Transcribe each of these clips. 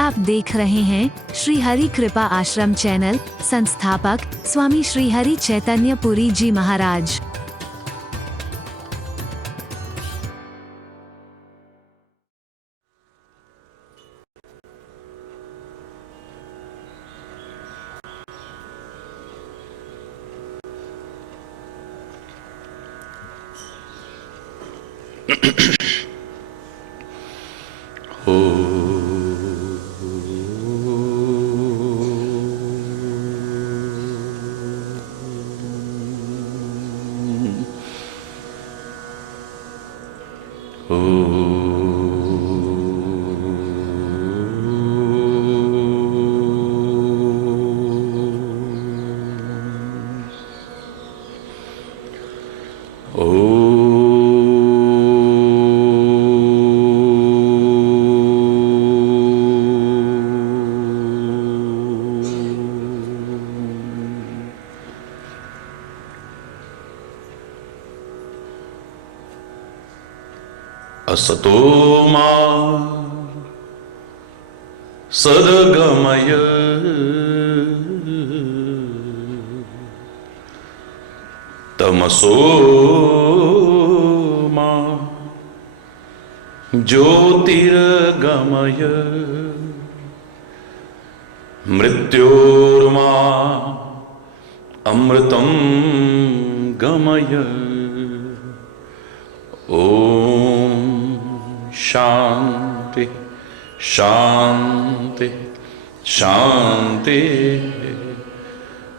आप देख रहे हैं श्री हरि कृपा आश्रम चैनल। संस्थापक स्वामी श्री हरि चैतन्य पुरी जी महाराज। असतो मा सद्गमय तमसो मा ज्योतिर्गमय मृत्योर्मा अमृतं गमय। ओम शांति शांति शांति।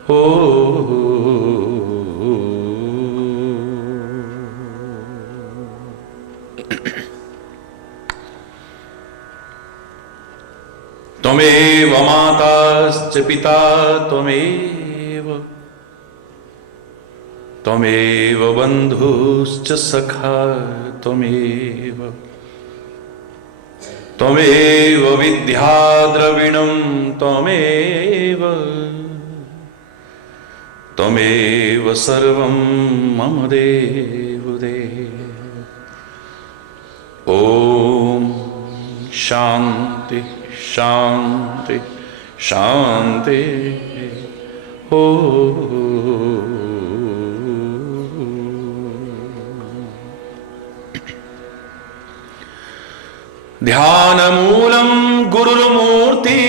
हो त्वमेव माताश्च पिता त्वमेव, त्वमेव बन्धुश्च सखा त्वमेव, त्वमेव विद्या द्रविणं त्वमेव, त्वमेव सर्वं मम देव देव। ओम शांति शांति शांति। हो ध्यानमूलं गुरुर्मूर्ति,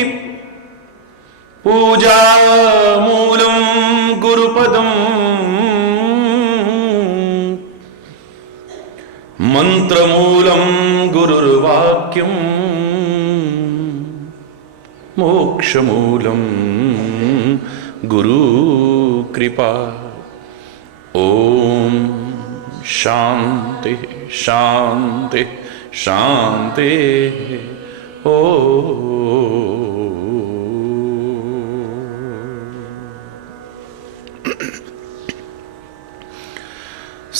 पूजामूलं गुरुपदं, मंत्रमूलं गुरुर्वाक्यं, मोक्षमूलं गुरुकृपा। ओम शांति शांति शांति। हो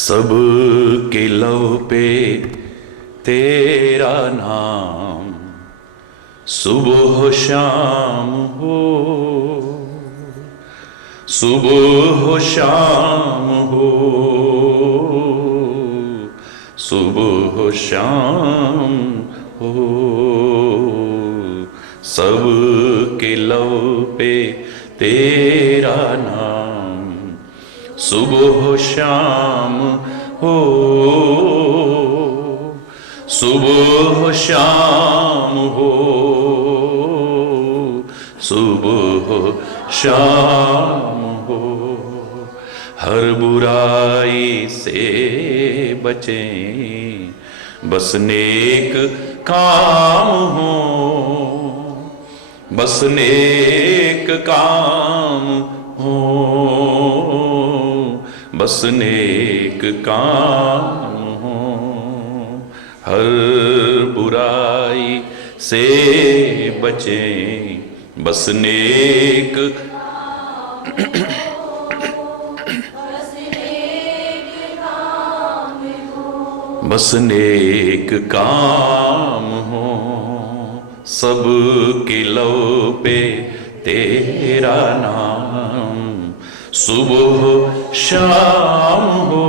सबके लव पे तेरा नाम, सुबह शाम हो, सुबह शाम हो, सुबह शाम हो। सबके लव पे तेरा नाम, सुबह शाम हो, सुबह शाम हो, सुबह शाम हो। हर बुराई से बचें, बस नेक काम हो, बस नेक काम हो, बस नेक काम हो। हर बुराई से बचें, बस नेक बस नेक काम हो। सबके लव पे तेरा नाम, सुबह शाम हो,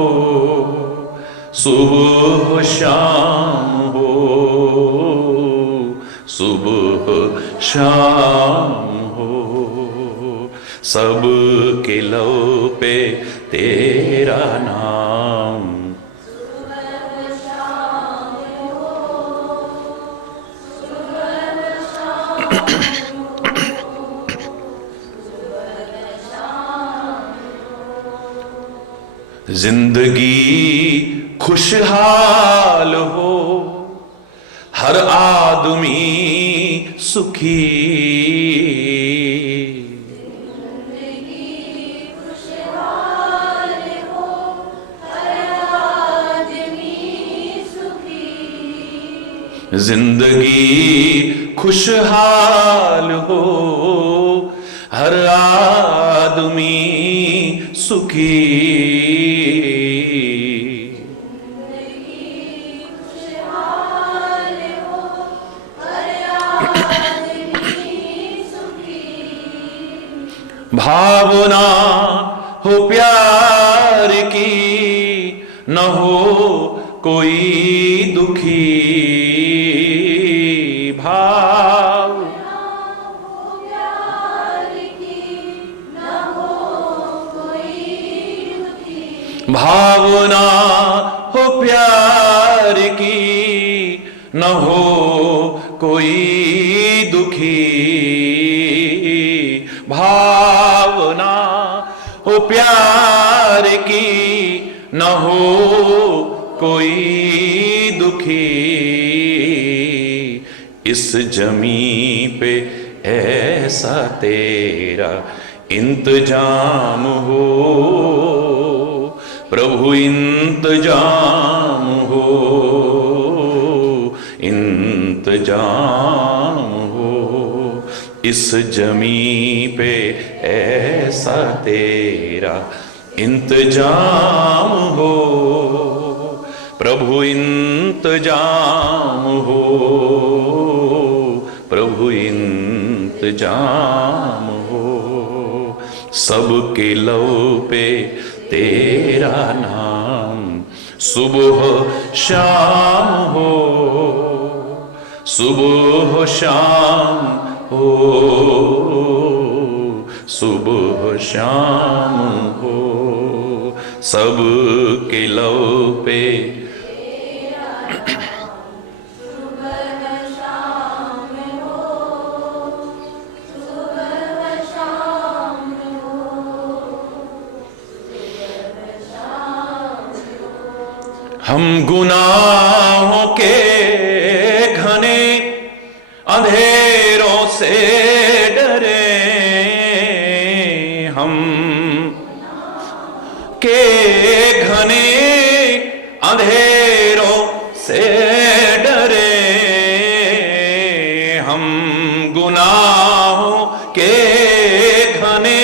सुबह शाम हो, सुबह शाम हो, सब के लो पे तेरा नाम। जिंदगी खुशहाल हो, हर आदमी सुखी, जिंदगी खुशहाल हो, हर आदमी सुखी। भावना हो प्यार की, न हो कोई दुखी। भावना हो प्यार की, न हो कोई दुखी। भावना हो प्यार की, न हो कोई दुखी। इस जमी पे ऐसा तेरा इंतजाम हो, प्रभु इंतजाम हो, इंतजाम हो। इस जमी पे ऐसा तेरा इंतजाम हो, प्रभु इंतजाम हो, प्रभु इंतजाम हो। सबके लो पे तेरा नाम, सुबह शाम हो, सुबह शाम हो, सुबह शाम हो। सब के लो पे हम गुनाहों के घने अंधेरों से डरे, हम के घने अंधेरों से डरे। हम गुनाहों के घने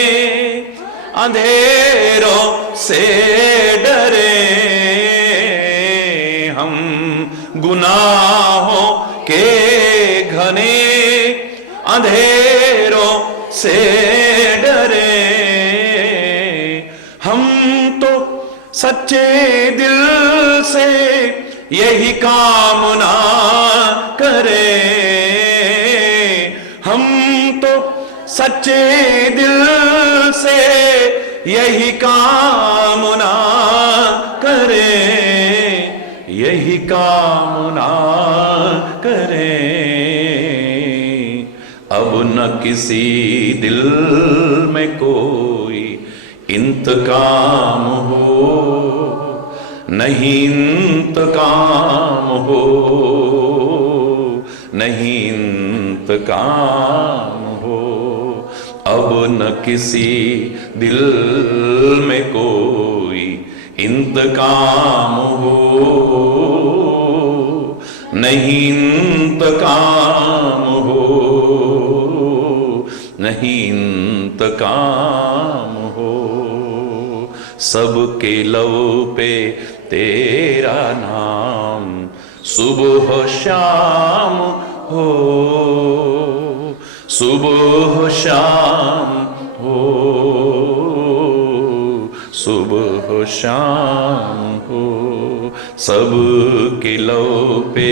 अंधेरों से डरे। हम गुनाहों के घने अंधेरों से डरे। हम तो सच्चे दिल से यही कामना करें, हम तो सच्चे दिल से यही कामना करें, यही कामना करें। अब न किसी दिल में कोई इंतकाम हो, नहीं इंतकाम हो, नहीं इंतकाम हो। अब न किसी दिल में कोई इंतकाम हो, नहीं इंतकाम हो, नहीं इंतकाम हो। सबके लो पे तेरा नाम, सुबह शाम हो, सुबह शाम हो, सुबह शाम हो। सब के लो पे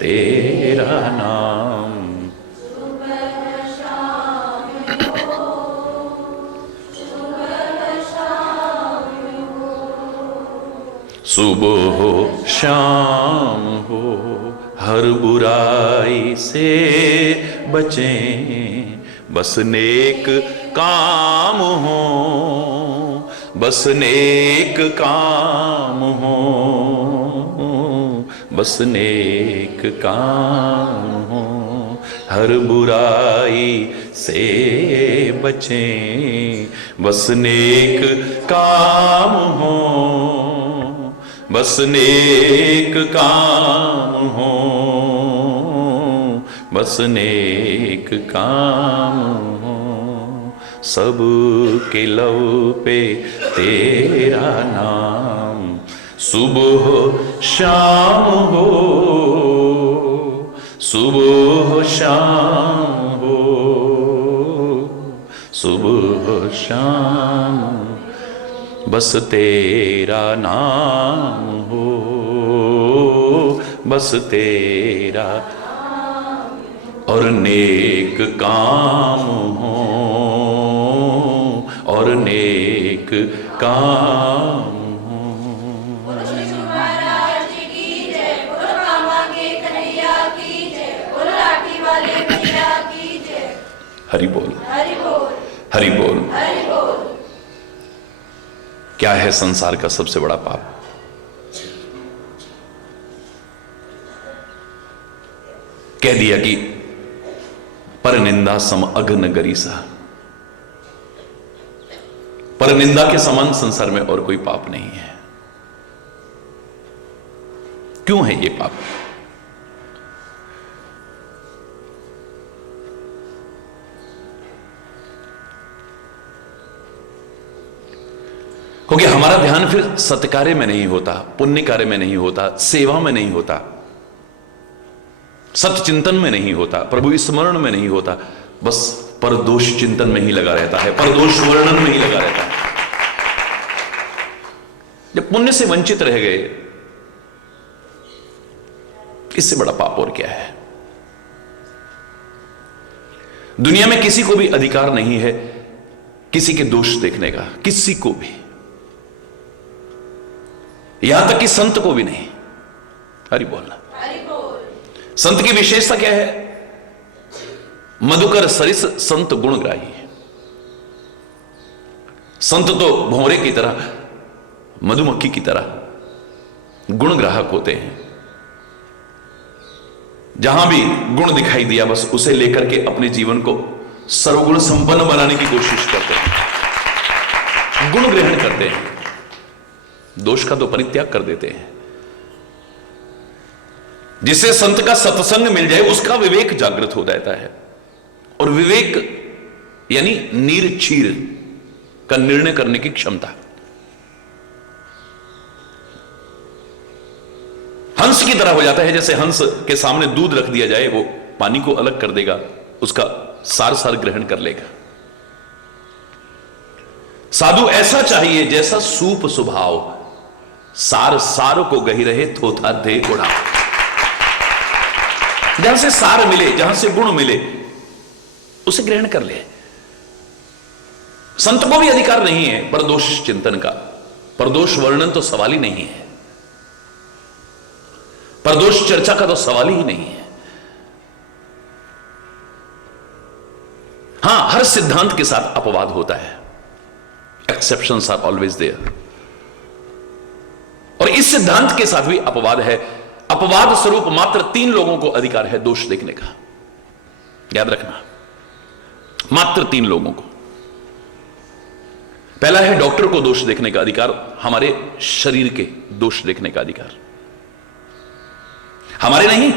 तेरा नाम। सुबह हो शाम हो, हर बुराई से बचें, बस नेक काम हो, बस नेक काम हो, बस नेक काम हो, हर बुराई से बचें, बस नेक काम हो, बस नेक काम हो, बस नेक काम हो, सब के लव पे तेरा नाम, सुबह शाम हो, सुबह शाम हो, सुबह शाम, बस तेरा नाम हो, बस तेरा, और नेक काम हो, और नेक काम हो। हरि बोल, हरि बोल। क्या है संसार का सबसे बड़ा पाप? कह दिया कि पर निंदा सम अघन गरीसा, पर निंदा के समान संसार में और कोई पाप नहीं है। क्यों है ये पाप? क्योंकि हमारा ध्यान फिर सत्कार्य में नहीं होता, पुण्य कार्य में नहीं होता, सेवा में नहीं होता, सत्य चिंतन में नहीं होता, प्रभु स्मरण में नहीं होता, बस परदोष चिंतन में ही लगा रहता है, परदोष वर्णन में ही लगा रहता है। जब पुण्य से वंचित रह गए, इससे बड़ा पाप और क्या है? दुनिया में किसी को भी अधिकार नहीं है किसी के दोष देखने का, किसी को भी, यहां तक कि संत को भी नहीं। हरि बोलना। संत की विशेषता क्या है? मधुकर सरिस संत गुणग्राही है। संत तो भंवरे की तरह, मधुमक्खी की तरह गुणग्राहक होते हैं। जहां भी गुण दिखाई दिया बस उसे लेकर के अपने जीवन को सर्वगुण संपन्न बनाने की कोशिश करते हैं, गुण ग्रहण करते हैं, दोष का तो परित्याग कर देते हैं। जिसे संत का सत्संग मिल जाए उसका विवेक जागृत हो जाता है, और विवेक यानी नीर क्षीर का निर्णय करने की क्षमता। हंस की तरह हो जाता है, जैसे हंस के सामने दूध रख दिया जाए वो पानी को अलग कर देगा, उसका सार सार ग्रहण कर लेगा। साधु ऐसा चाहिए जैसा सूप स्वभाव, सार सार को गही रहे थोथा दे गुणा। जहां से सार मिले, जहां से गुण मिले, उसे ग्रहण कर ले। संत को भी अधिकार नहीं है परदोष चिंतन का, परदोष वर्णन तो सवाल ही नहीं है, परदोष चर्चा का तो सवाल ही नहीं है। हां, हर सिद्धांत के साथ अपवाद होता है, एक्सेप्शंस आर ऑलवेज देयर, और इस सिद्धांत के साथ भी अपवाद है। अपवाद स्वरूप मात्र 3 लोगों को अधिकार है दोष देखने का, याद रखना, मात्र 3 लोगों को। पहला है डॉक्टर को दोष देखने का अधिकार, हमारे शरीर के दोष देखने का अधिकार, हमारे नहीं,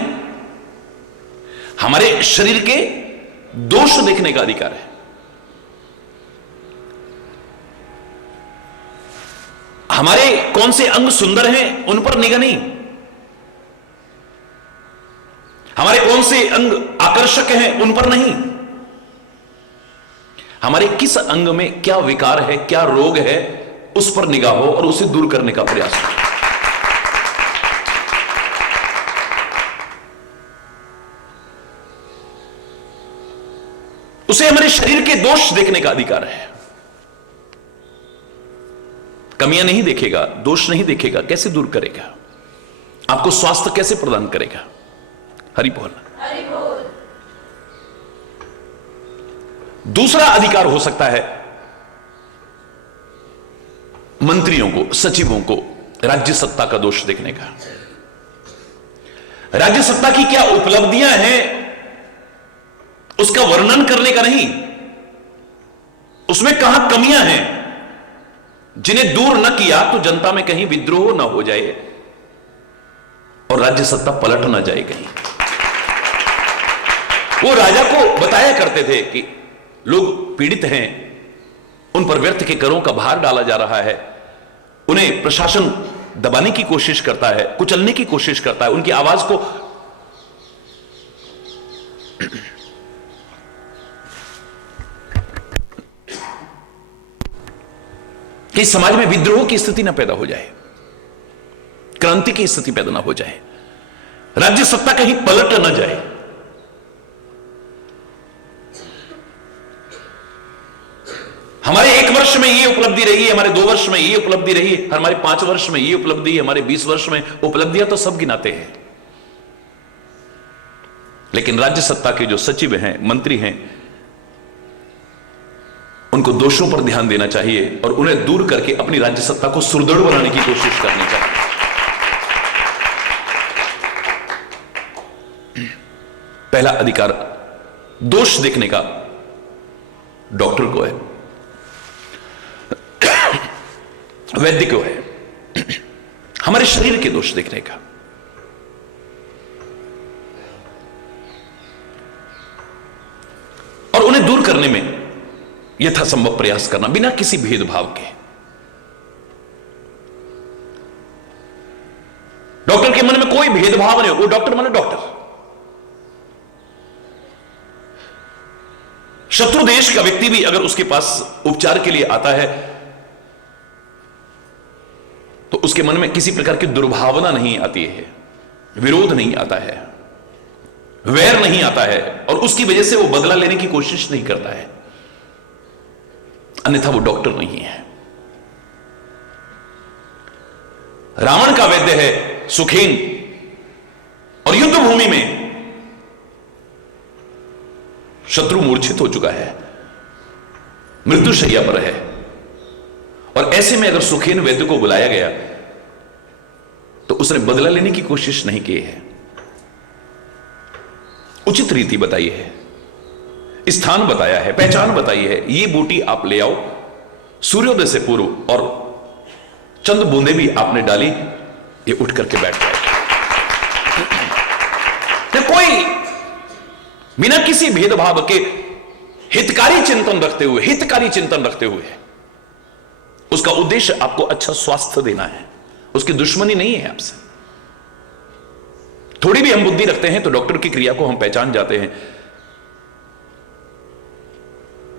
हमारे शरीर के दोष देखने का अधिकार है। हमारे कौन से अंग सुंदर हैं उन पर निगाह नहीं, हमारे कौन से अंग आकर्षक हैं उन पर नहीं, हमारे किस अंग में क्या विकार है, क्या रोग है, उस पर निगाह हो और उसे दूर करने का प्रयास हो। उसे हमारे शरीर के दोष देखने का अधिकार है। कमियां नहीं देखेगा, दोष नहीं देखेगा, कैसे दूर करेगा? आपको स्वास्थ्य कैसे प्रदान करेगा? हरि बोल। दूसरा अधिकार हो सकता है मंत्रियों को, सचिवों को राज्य सत्ता का दोष देखने का। राज्य सत्ता की क्या उपलब्धियां हैं उसका वर्णन करने का नहीं, उसमें कहां कमियां हैं जिन्हें दूर न किया तो जनता में कहीं विद्रोह न हो जाए और राज्य सत्ता पलट ना जाए कहीं। वो राजा को बताया करते थे कि लोग पीड़ित हैं, उन पर व्यर्थ के करों का भार डाला जा रहा है, उन्हें प्रशासन दबाने की कोशिश करता है, कुचलने की कोशिश करता है, उनकी आवाज को कि समाज में विद्रोह की स्थिति ना पैदा हो जाए, क्रांति की स्थिति पैदा ना हो जाए, राज्य सत्ता कहीं पलट ना जाए। हमारे 1 वर्ष में ये उपलब्धि रही है, हमारे 2 वर्ष में ये उपलब्धि रही है, हमारे 5 वर्ष में ये उपलब्धि है, हमारे 20 वर्ष में उपलब्धियां तो सब गिनाते हैं, लेकिन राज्य सत्ता के जो सचिव हैं, मंत्री हैं, उनको दोषों पर ध्यान देना चाहिए और उन्हें दूर करके अपनी राज्य सत्ता को सुदृढ़ बनाने की कोशिश करनी चाहिए। पहला अधिकार दोष देखने का डॉक्टर को है, वैद्य को है, हमारे शरीर के दोष देखने का। और उन्हें दूर करने में यथासंभव प्रयास करना बिना किसी भेदभाव के। डॉक्टर के मन में कोई भेदभाव नहीं हो, वो डॉक्टर माने डॉक्टर। शत्रु देश का व्यक्ति भी अगर उसके पास उपचार के लिए आता है तो उसके मन में किसी प्रकार की दुर्भावना नहीं आती है, विरोध नहीं आता है, वैर नहीं आता है और उसकी वजह से वो बदला लेने की कोशिश नहीं करता है, अन्यथा वो डॉक्टर नहीं है। रावण का वैद्य है सुखेन और युद्ध भूमि में शत्रु मूर्छित हो चुका है, मृत्युशैया पर है और ऐसे में अगर सुखेन वैद्य को बुलाया गया तो उसने बदला लेने की कोशिश नहीं की है, उचित रीति बताई है, स्थान बताया है, पहचान बताई है, ये बूटी आप ले आओ सूर्योदय से पूर्व और चंद बूंदे भी आपने डाली, ये उठ करके बैठ जाए। तो कोई बिना किसी भेदभाव के हितकारी चिंतन रखते हुए उसका उद्देश्य आपको अच्छा स्वास्थ्य देना है, उसकी दुश्मनी नहीं है आपसे। थोड़ी भी हम बुद्धि रखते हैं तो डॉक्टर की क्रिया को हम पहचान जाते हैं।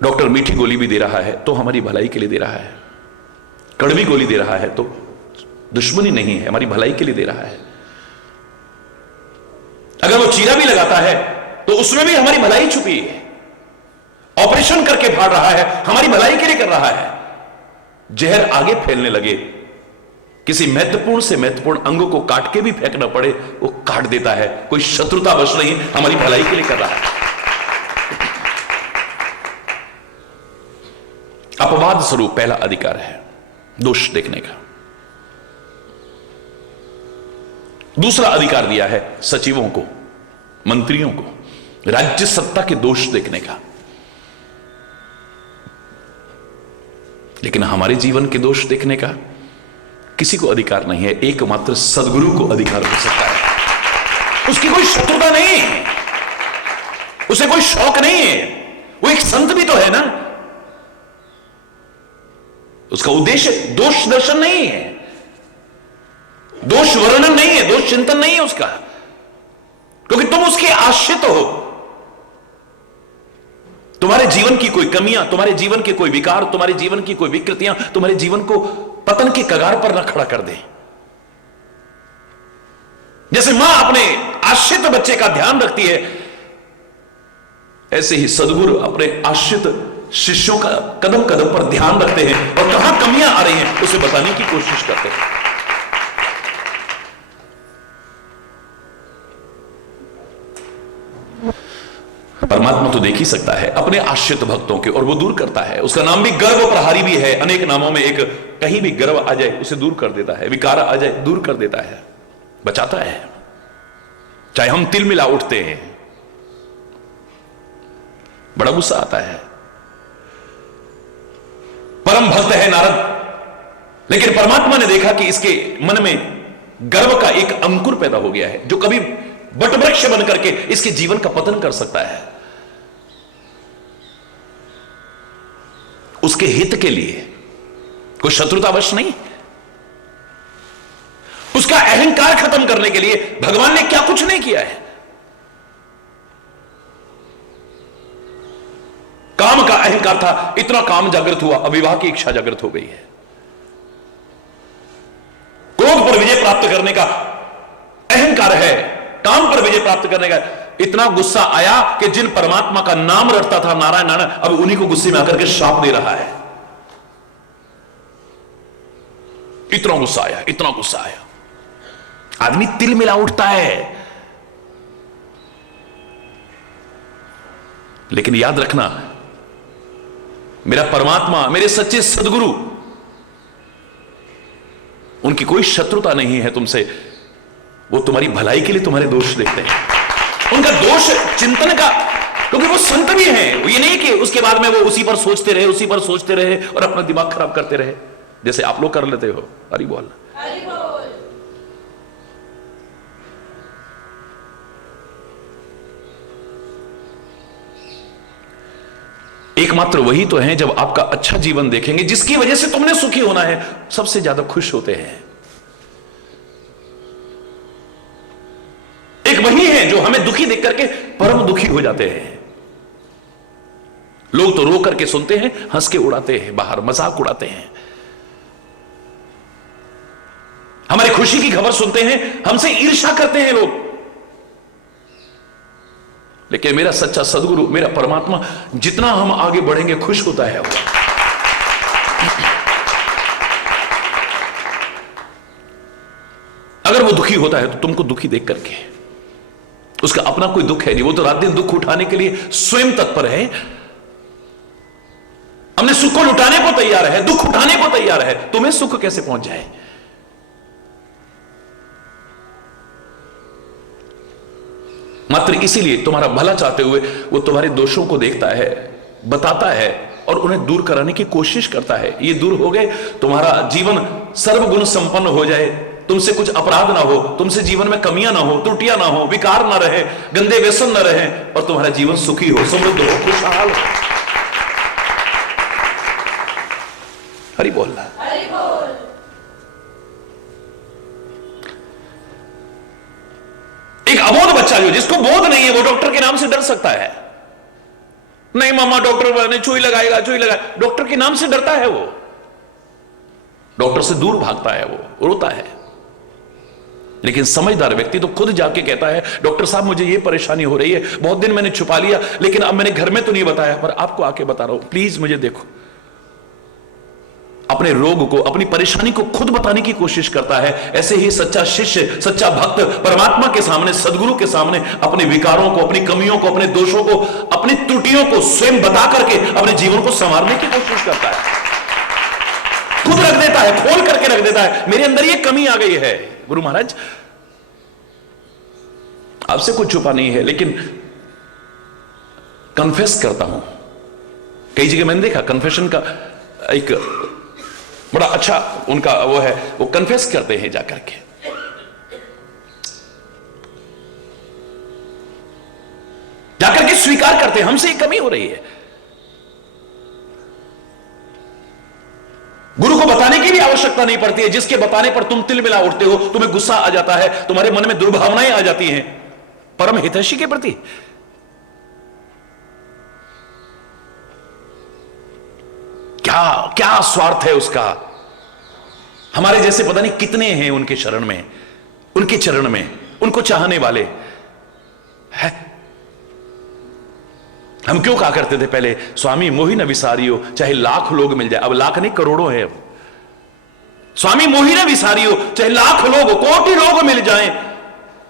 डॉक्टर मीठी गोली भी दे रहा है तो हमारी भलाई के लिए दे रहा है, कड़वी गोली दे रहा है तो दुश्मनी नहीं है, हमारी भलाई के लिए दे रहा है। अगर वो चीरा भी लगाता है तो उसमें भी हमारी भलाई छुपी है, ऑपरेशन करके फाड़ रहा है, हमारी भलाई के लिए कर रहा है। जहर आगे फैलने लगे, किसी महत्वपूर्ण से महत्वपूर्ण अंगों को काट के भी फेंकना पड़े वो काट देता है, कोई शत्रुतावश नहीं, हमारी भलाई के लिए कर रहा है। अपवाद स्वरूप पहला अधिकार है दोष देखने का। दूसरा अधिकार दिया है सचिवों को, मंत्रियों को, राज्य सत्ता के दोष देखने का। लेकिन हमारे जीवन के दोष देखने का किसी को अधिकार नहीं है, एकमात्र सद्गुरु को अधिकार हो सकता है। उसकी कोई शत्रुता नहीं है, उसे कोई शौक नहीं है, वो एक संत भी तो है ना। उसका उद्देश्य दोष दर्शन नहीं है, दोष वर्णन नहीं है, दोष चिंतन नहीं है उसका, क्योंकि तुम उसके आश्रित हो। तुम्हारे जीवन की कोई कमियां, तुम्हारे जीवन के कोई विकार, तुम्हारे जीवन की कोई विकृतियां तुम्हारे जीवन को पतन के कगार पर न खड़ा कर दे। जैसे मां अपने आश्रित बच्चे का ध्यान रखती है, ऐसे ही सद्गुरु अपने आश्रित शिष्यों का कदम कदम पर ध्यान रखते हैं और कहां कमियां आ रही हैं उसे बताने की कोशिश करते हैं। परमात्मा तो देख ही सकता है अपने आश्रित भक्तों के, और वो दूर करता है। उसका नाम भी गर्व प्रहारी भी है। अनेक नामों में एक, कहीं भी गर्व आ जाए उसे दूर कर देता है, विकार आ जाए दूर कर देता है, बचाता है। चाहे हम तिल मिला उठते हैं, बड़ा गुस्सा आता है। परम भक्त है नारद, लेकिन परमात्मा ने देखा कि इसके मन में गर्व का एक अंकुर पैदा हो गया है जो कभी वटवृक्ष बन करके इसके जीवन का पतन कर सकता है। उसके हित के लिए, कोई शत्रुतावश नहीं, उसका अहंकार खत्म करने के लिए भगवान ने क्या कुछ नहीं किया है। काम का अहंकार था, इतना काम जागृत हुआ, अविवाह की इच्छा जागृत हो गई है। क्रोध पर विजय प्राप्त करने का अहंकार है, काम पर विजय प्राप्त करने का इतना गुस्सा आया कि जिन परमात्मा का नाम रटता था नारायण नारायण, अब उन्हीं को गुस्से में आकर के शाप दे रहा है। इतना गुस्सा आया, इतना गुस्सा आया। आदमी तिल मिला उठता है। लेकिन याद रखना, मेरा परमात्मा, मेरे सच्चे सदगुरु, उनकी कोई शत्रुता नहीं है तुमसे। वो तुम्हारी भलाई के लिए तुम्हारे दोष देखते हैं। उनका दोष चिंतन का, क्योंकि वो संत भी हैं। ये नहीं कि उसके बाद में वो उसी पर सोचते रहे, उसी पर सोचते रहे और अपना दिमाग खराब करते रहे, जैसे आप लोग कर लेते हो। हरि बोल। एकमात्र वही तो है जब आपका अच्छा जीवन देखेंगे, जिसकी वजह से तुमने सुखी होना है, सबसे ज्यादा खुश होते हैं। एक वही है जो हमें दुखी देख करके परम दुखी हो जाते हैं। लोग तो रो करके सुनते हैं, हंस के उड़ाते हैं, बाहर मजाक उड़ाते हैं। हमारी खुशी की खबर सुनते हैं, हमसे ईर्ष्या करते हैं लोग। लेकिन मेरा सच्चा सदगुरु, मेरा परमात्मा, जितना हम आगे बढ़ेंगे खुश होता है वो। अगर वो दुखी होता है तो तुमको दुखी देख करके, उसका अपना कोई दुख है नहीं, वो तो रात दिन दुख उठाने के लिए स्वयं तत्पर है। हमने सुख को लुटाने को तैयार है, दुख उठाने को तैयार है, तुम्हें सुख कैसे पहुंच जाए। मात्र इसीलिए तुम्हारा भला चाहते हुए वो तुम्हारे दोषों को देखता है, बताता है और उन्हें दूर कराने की कोशिश करता है। ये दूर हो गए, तुम्हारा जीवन सर्वगुण संपन्न हो जाए, तुमसे कुछ अपराध ना हो, तुमसे जीवन में कमियां ना हो, त्रुटियां ना हो, विकार ना रहे, गंदे व्यसन ना रहे, और तुम्हारा जीवन सुखी हो, समृद्ध हो, खुशहाल हो। हरि बोल। एक अबोध बच्चा जो, जिसको बोध नहीं है, वो डॉक्टर के नाम से डर सकता है। नहीं मामा डॉक्टर ने सुई लगाएगा, सुई लगाएगा, डॉक्टर के नाम से डरता है वो, डॉक्टर से दूर भागता है, वो रोता है। लेकिन समझदार व्यक्ति तो खुद जाके कहता है, डॉक्टर साहब मुझे ये परेशानी हो रही है, बहुत दिन मैंने छुपा लिया, लेकिन अब मैंने घर में तो नहीं बताया, पर आपको आके बता रहा हूं, प्लीज मुझे देखो। अपने रोग को, अपनी परेशानी को खुद बताने की कोशिश करता है। ऐसे ही सच्चा शिष्य, सच्चा भक्त परमात्मा के सामने, सदगुरु के सामने अपने विकारों को, अपनी कमियों को, अपने दोषों को, अपनी त्रुटियों को स्वयं बता करके अपने जीवन को संवारने की कोशिश करता है। खुद रख देता है, खोल करके रख देता है, मेरे अंदर ये कमी आ गई है गुरु महाराज, आपसे कुछ छुपा नहीं है, लेकिन कन्फेस करता हूं। कई जगह मैंने देखा कन्फेशन का एक बड़ा अच्छा उनका वो है, वो कन्फेस करते हैं जाकर के। जाकर के स्वीकार करते हैं, हमसे एक कमी हो रही है। गुरु को बताने की भी आवश्यकता नहीं पड़ती है, जिसके बताने पर तुम तिल मिला उठते हो, तुम्हें गुस्सा आ जाता है, तुम्हारे मन में दुर्भावनाएं आ जाती हैं परम हितैषी के प्रति। क्या क्या स्वार्थ है उसका। हमारे जैसे पता नहीं कितने हैं उनके शरण में, उनके चरण में, उनको चाहने वाले है। हम क्यों कहा करते थे पहले, स्वामी मोहि न विसारियो, चाहे लाख लोग मिल जाए, अब लाख नहीं करोड़ों है अब। स्वामी मोहि न विसारियो, चाहे लाख लोग कोटि लोग मिल जाएं,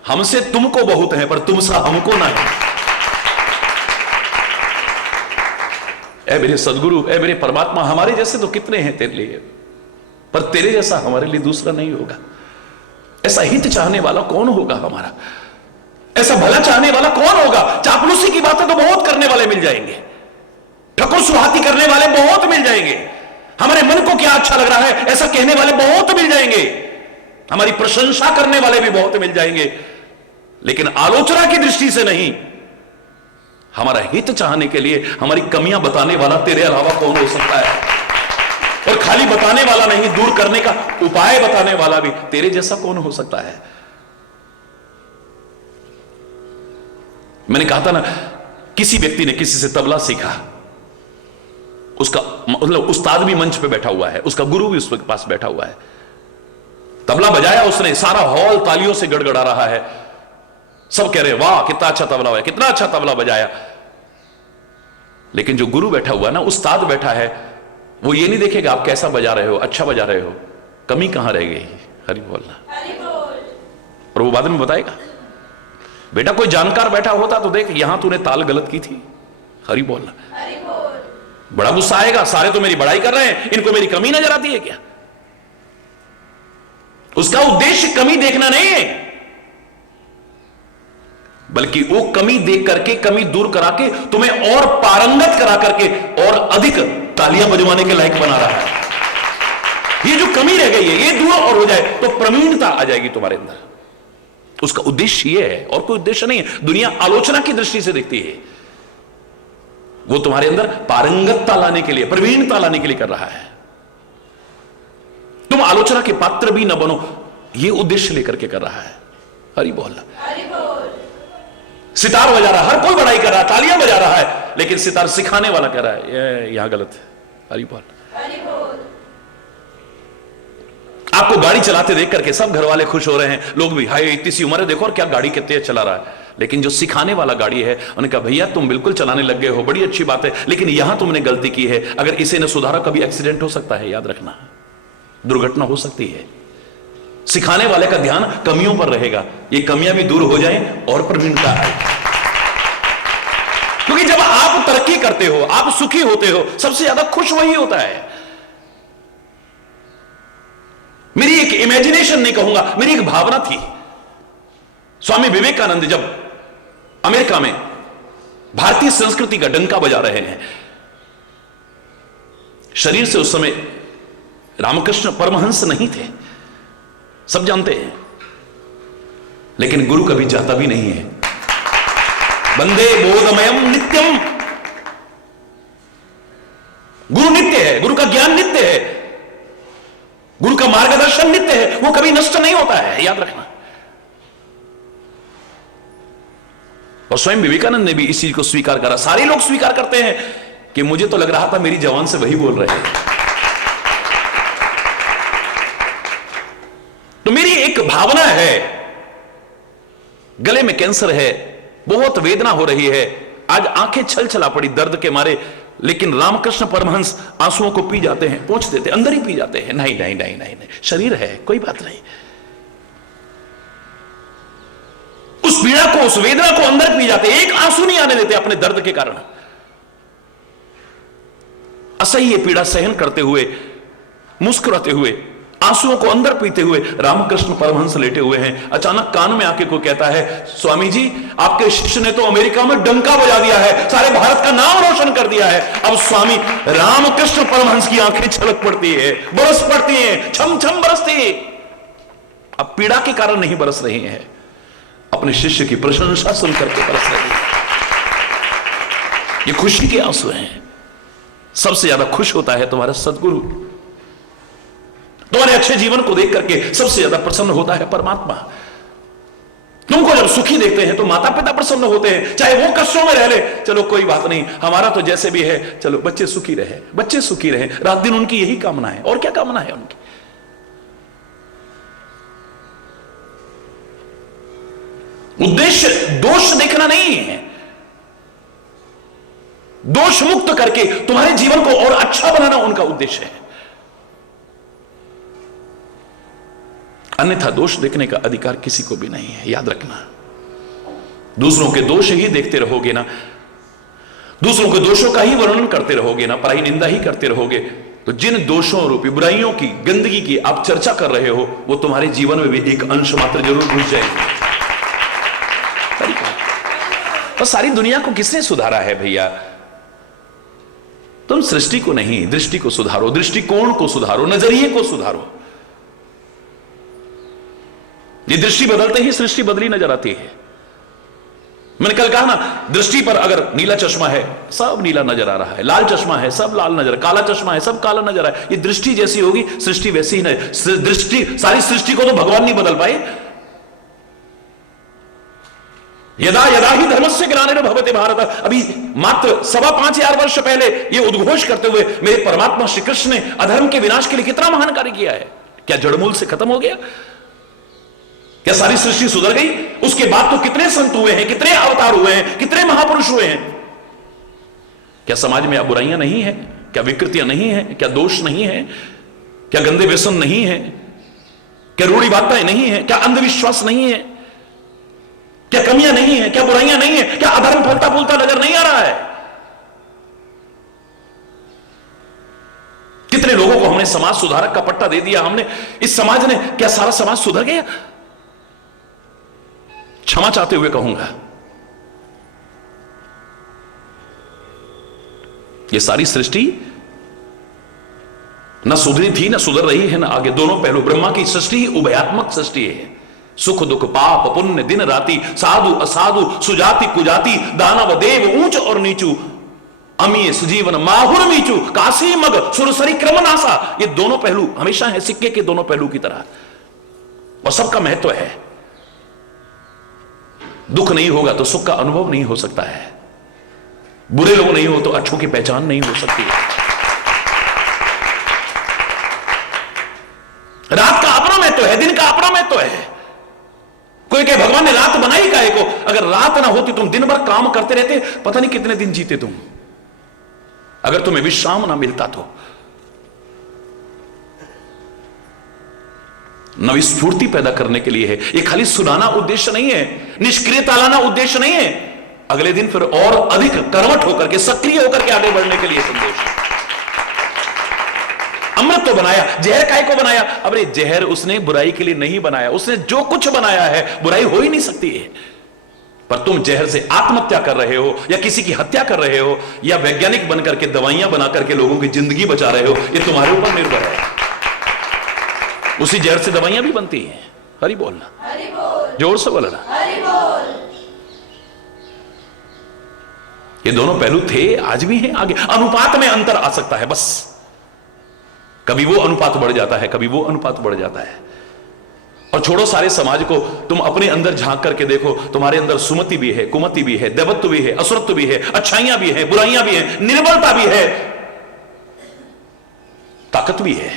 हमसे तुमको बहुत है पर तुमसा हमको ना है। ऐ मेरे सदगुरु, ऐ मेरे परमात्मा, हमारे जैसे तो कितने हैं तेरे लिए, पर तेरे जैसा हमारे लिए दूसरा नहीं होगा। ऐसा हित चाहने वाला कौन होगा हमारा, ऐसा भला चाहने वाला कौन होगा। चापलूसी की बातें तो बहुत करने वाले मिल जाएंगे, ठकुर सुहाती करने वाले बहुत मिल जाएंगे, हमारे मन को क्या अच्छा लग रहा है ऐसा कहने वाले बहुत मिल जाएंगे, हमारी प्रशंसा करने वाले भी बहुत मिल जाएंगे, लेकिन आलोचना की दृष्टि से नहीं, हमारा हित चाहने के लिए हमारी कमियां बताने वाला तेरे अलावा कौन हो सकता है। और खाली बताने वाला नहीं, दूर करने का उपाय बताने वाला भी तेरे जैसा कौन हो सकता है। मैंने कहा था ना, किसी व्यक्ति ने किसी से तबला सीखा, उसका मतलब उस्ताद भी मंच पे बैठा हुआ है, उसका गुरु भी उसके पास बैठा हुआ है। तबला बजाया उसने, सारा हॉल तालियों से गड़गड़ा रहा है, सब कह रहे वाह कितना अच्छा तबला है, कितना अच्छा तबला बजाया। लेकिन जो गुरु बैठा हुआ ना, उस्ताद बैठा है, वो ये नहीं देखेगा आप कैसा बजा रहे हो, अच्छा बजा रहे हो, कमी कहां रह गई, हरि बोलना, और वो बाद में बताएगा। बेटा कोई जानकार बैठा होता तो देख यहां तूने ताल गलत की थी, हरि बोलना। बड़ा गुस्सा आएगा, सारे तो मेरी बड़ाई कर रहे हैं, इनको मेरी कमी नजर आती है क्या। उसका उद्देश्य कमी देखना नहीं है, बल्कि वो कमी देख करके, कमी दूर करा के तुम्हें और पारंगत करा करके और अधिक तालियां बजवाने के लायक बना रहा है। ये जो कमी रह गई है ये दूर और हो जाए तो प्रवीणता आ जाएगी तुम्हारे अंदर। उसका उद्देश्य ये है, और कोई उद्देश्य नहीं है। दुनिया आलोचना की दृष्टि से देखती है, वो तुम्हारे अंदर पारंगतता लाने के लिए, प्रवीणता लाने के लिए कर रहा है। तुम आलोचना के पात्र भी न बनो, ये उद्देश्य लेकर के कर रहा है। हरि बोल। सितार बजा रहा है, हर कोई बड़ाई कर रहा है, तालियां बजा रहा है, लेकिन सितार सिखाने वाला कह रहा है ये यहां गलत है। हरि बोल। आपको गाड़ी चलाते देख करके सब घर वाले खुश हो रहे हैं, लोग भी हाय इतनी सी उम्र है देखो और क्या गाड़ी कितनी तेज चला रहा है। लेकिन जो सिखाने वाला गाड़ी है उन्होंने कहा भैया तुम बिल्कुल चलाने लग गए हो, बड़ी अच्छी बात है, लेकिन यहां तुमने गलती की है, अगर इसे न सुधारा कभी एक्सीडेंट हो सकता है, याद रखना, दुर्घटना हो सकती है। सिखाने वाले का ध्यान कमियों पर रहेगा, ये कमियां भी दूर हो जाएं और प्रवीणता आए। क्योंकि जब आप तरक्की करते हो, आप सुखी होते हो, सबसे ज्यादा खुश वही होता है। मेरी एक इमेजिनेशन नहीं कहूंगा, मेरी एक भावना थी। स्वामी विवेकानंद जब अमेरिका में भारतीय संस्कृति का डंका बजा रहे हैं, शरीर से उस समय रामकृष्ण परमहंस नहीं थे, सब जानते हैं, लेकिन गुरु कभी जाता भी नहीं है। वंदे बोधमयम नित्यम, गुरु नित्य है, गुरु का ज्ञान नित्य है, गुरु का मार्गदर्शन नित्य है, वो कभी नष्ट नहीं होता है, याद रखना। और स्वयं विवेकानंद ने भी इस चीज को स्वीकार करा। सारे लोग स्वीकार करते हैं कि मुझे तो लग रहा था मेरी जवान से वही बोल रहे हैं। तो मेरी एक भावना है, गले में कैंसर है, बहुत वेदना हो रही है, आज आंखें छल छला पड़ी दर्द के मारे, लेकिन रामकृष्ण परमहंस आंसुओं को पी जाते हैं, पोंछ देते, अंदर ही पी जाते हैं। नहीं नहीं नहीं नहीं नहीं, शरीर है, कोई बात नहीं। उस पीड़ा को, उस वेदना को अंदर पी जाते, एक आंसू नहीं आने देते अपने दर्द के कारण। असह्य पीड़ा सहन करते हुए, मुस्कुराते हुए, आंसुओं को अंदर पीते हुए रामकृष्ण परमहंस लेटे हुए हैं। अचानक कान में आके कोई कहता है स्वामी जी आपके शिष्य ने तो अमेरिका में डंका बजा दिया है, सारे भारत का नाम रोशन कर दिया है। अब स्वामी रामकृष्ण परमहंस की आंखें छलक पड़ती है, बरस पड़ती है, छम छम बरसती है। अब पीड़ा के कारण नहीं बरस रही है, अपने शिष्य की प्रशंसा सुनकर के बरस रही है। ये खुशी के आंसू हैं। सबसे ज्यादा खुश होता है तुम्हारा सदगुरु, तुम्हारे अच्छे जीवन को देख करके सबसे ज्यादा प्रसन्न होता है परमात्मा। तुमको जब सुखी देखते हैं तो माता पिता प्रसन्न होते हैं, चाहे वो कष्टों में रह ले, चलो कोई बात नहीं, हमारा तो जैसे भी है, चलो बच्चे सुखी रहे, बच्चे सुखी रहे। रात दिन उनकी यही कामना है, और क्या कामना है उनकी। उद्देश्य दोष देखना नहीं है, दोष मुक्त करके तुम्हारे जीवन को और अच्छा बनाना उनका उद्देश्य है। अन्यथा दोष देखने का अधिकार किसी को भी नहीं है, याद रखना। दूसरों के दोष ही देखते रहोगे ना, दूसरों के दोषों का ही वर्णन करते रहोगे ना, पराई निंदा ही करते रहोगे, तो जिन दोषों रूपी बुराइयों की, गंदगी की आप चर्चा कर रहे हो, वो तुम्हारे जीवन में भी एक अंश मात्र जरूर घुस जाएगी। तो सारी दुनिया को किसने सुधारा है भैया? तुम सृष्टि को नहीं, दृष्टि को सुधारो, दृष्टिकोण को सुधारो, नजरिए को सुधारो। ये दृष्टि बदलते ही सृष्टि बदली नजर आती है। मैंने कल कहा ना, दृष्टि पर अगर नीला चश्मा है सब नीला नजर आ रहा है, लाल चश्मा है सब लाल नजर, काला चश्मा है सब काला नजर आ रहा है। ये दृष्टि जैसी होगी सृष्टि वैसी ही नहीं। दृष्टि, सारी सृष्टि को तो भगवान नहीं बदल पाए। यदा यदा ही धर्मस्य ग्लानिर् भवति भारत, अभी मात्र 5,500 वर्ष पहले ये उद्घोष करते हुए मेरे परमात्मा श्री कृष्ण ने अधर्म के विनाश के लिए कितना महान कार्य किया है। क्या जड़मूल से खत्म हो गया? क्या सारी सृष्टि सुधर गई? उसके बाद तो कितने संत हुए हैं, कितने अवतार हुए हैं, कितने महापुरुष हुए हैं। क्या समाज में अब बुराइयां नहीं है? क्या विकृतियां नहीं है? क्या दोष नहीं है? क्या गंदे व्यसन नहीं है? क्या रूढ़िवादिताएं नहीं है? क्या अंधविश्वास नहीं है? क्या कमियां नहीं है? क्या बुराइयां नहीं है? क्या अधर्म फलता फूलता नजर नहीं आ रहा है? कितने लोगों को हमने समाज सुधारक का पट्टा दे दिया हमने, इस समाज ने, क्या सारा समाज सुधर गया? क्षमा चाहते हुए कहूंगा, ये सारी सृष्टि न सुधरी थी, न सुधर रही है, न आगे। दोनों पहलू, ब्रह्मा की सृष्टि उभयात्मक सृष्टि है। सुख दुख, पाप पुण्य, दिन राति, साधु असाधु, सुजाति कुजाति, दानव देव, ऊंच और नीचू, अमीय सुजीवन माहुर मीचू, काशी मग सुरसरी क्रमनासा। ये दोनों पहलू हमेशा है सिक्के के दोनों पहलू की तरह, और सबका महत्व है। दुख नहीं होगा तो सुख का अनुभव नहीं हो सकता है, बुरे लोग नहीं हो तो अच्छों की पहचान नहीं हो सकती है। रात का अपना महत्व है, दिन का अपना महत्व है। कोई कहे भगवान ने रात बनाई काहे को? अगर रात ना होती, तुम दिन भर काम करते रहते, पता नहीं कितने दिन जीते तुम, अगर तुम्हें विश्राम ना मिलता तो। नवी स्फूर्ति पैदा करने के लिए है ये, खाली सुनाना उद्देश्य नहीं है, निष्क्रियता लाना उद्देश्य नहीं है। अगले दिन फिर और अधिक कर्मठ होकर के, सक्रिय होकर के आगे बढ़ने के लिए संदेश है। अमृत तो बनाया, जहर काय को बनाया? अरे जहर उसने बुराई के लिए नहीं बनाया, उसने जो कुछ बनाया है बुराई हो ही नहीं सकती है। पर तुम जहर से आत्महत्या कर रहे हो, या किसी की हत्या कर रहे हो, या वैज्ञानिक बनकर के दवाइयां बना करके लोगों की जिंदगी बचा रहे हो, ये तुम्हारे ऊपर निर्भर है। उसी जहर से दवाइयां भी बनती हैं। हरि बोलना, हरि बोल, जोर से बोलना, हरि बोल। ये दोनों पहलू थे, आज भी हैं, आगे अनुपात में अंतर आ सकता है बस। कभी वो अनुपात बढ़ जाता है, कभी वो अनुपात बढ़ जाता है। और छोड़ो सारे समाज को, तुम अपने अंदर झांक करके देखो, तुम्हारे अंदर सुमति भी है, कुमति भी है, देवत्व भी है, असुरत्व भी है, अच्छाइयां भी है, बुराइयां भी है, निर्बलता भी है, ताकत भी है।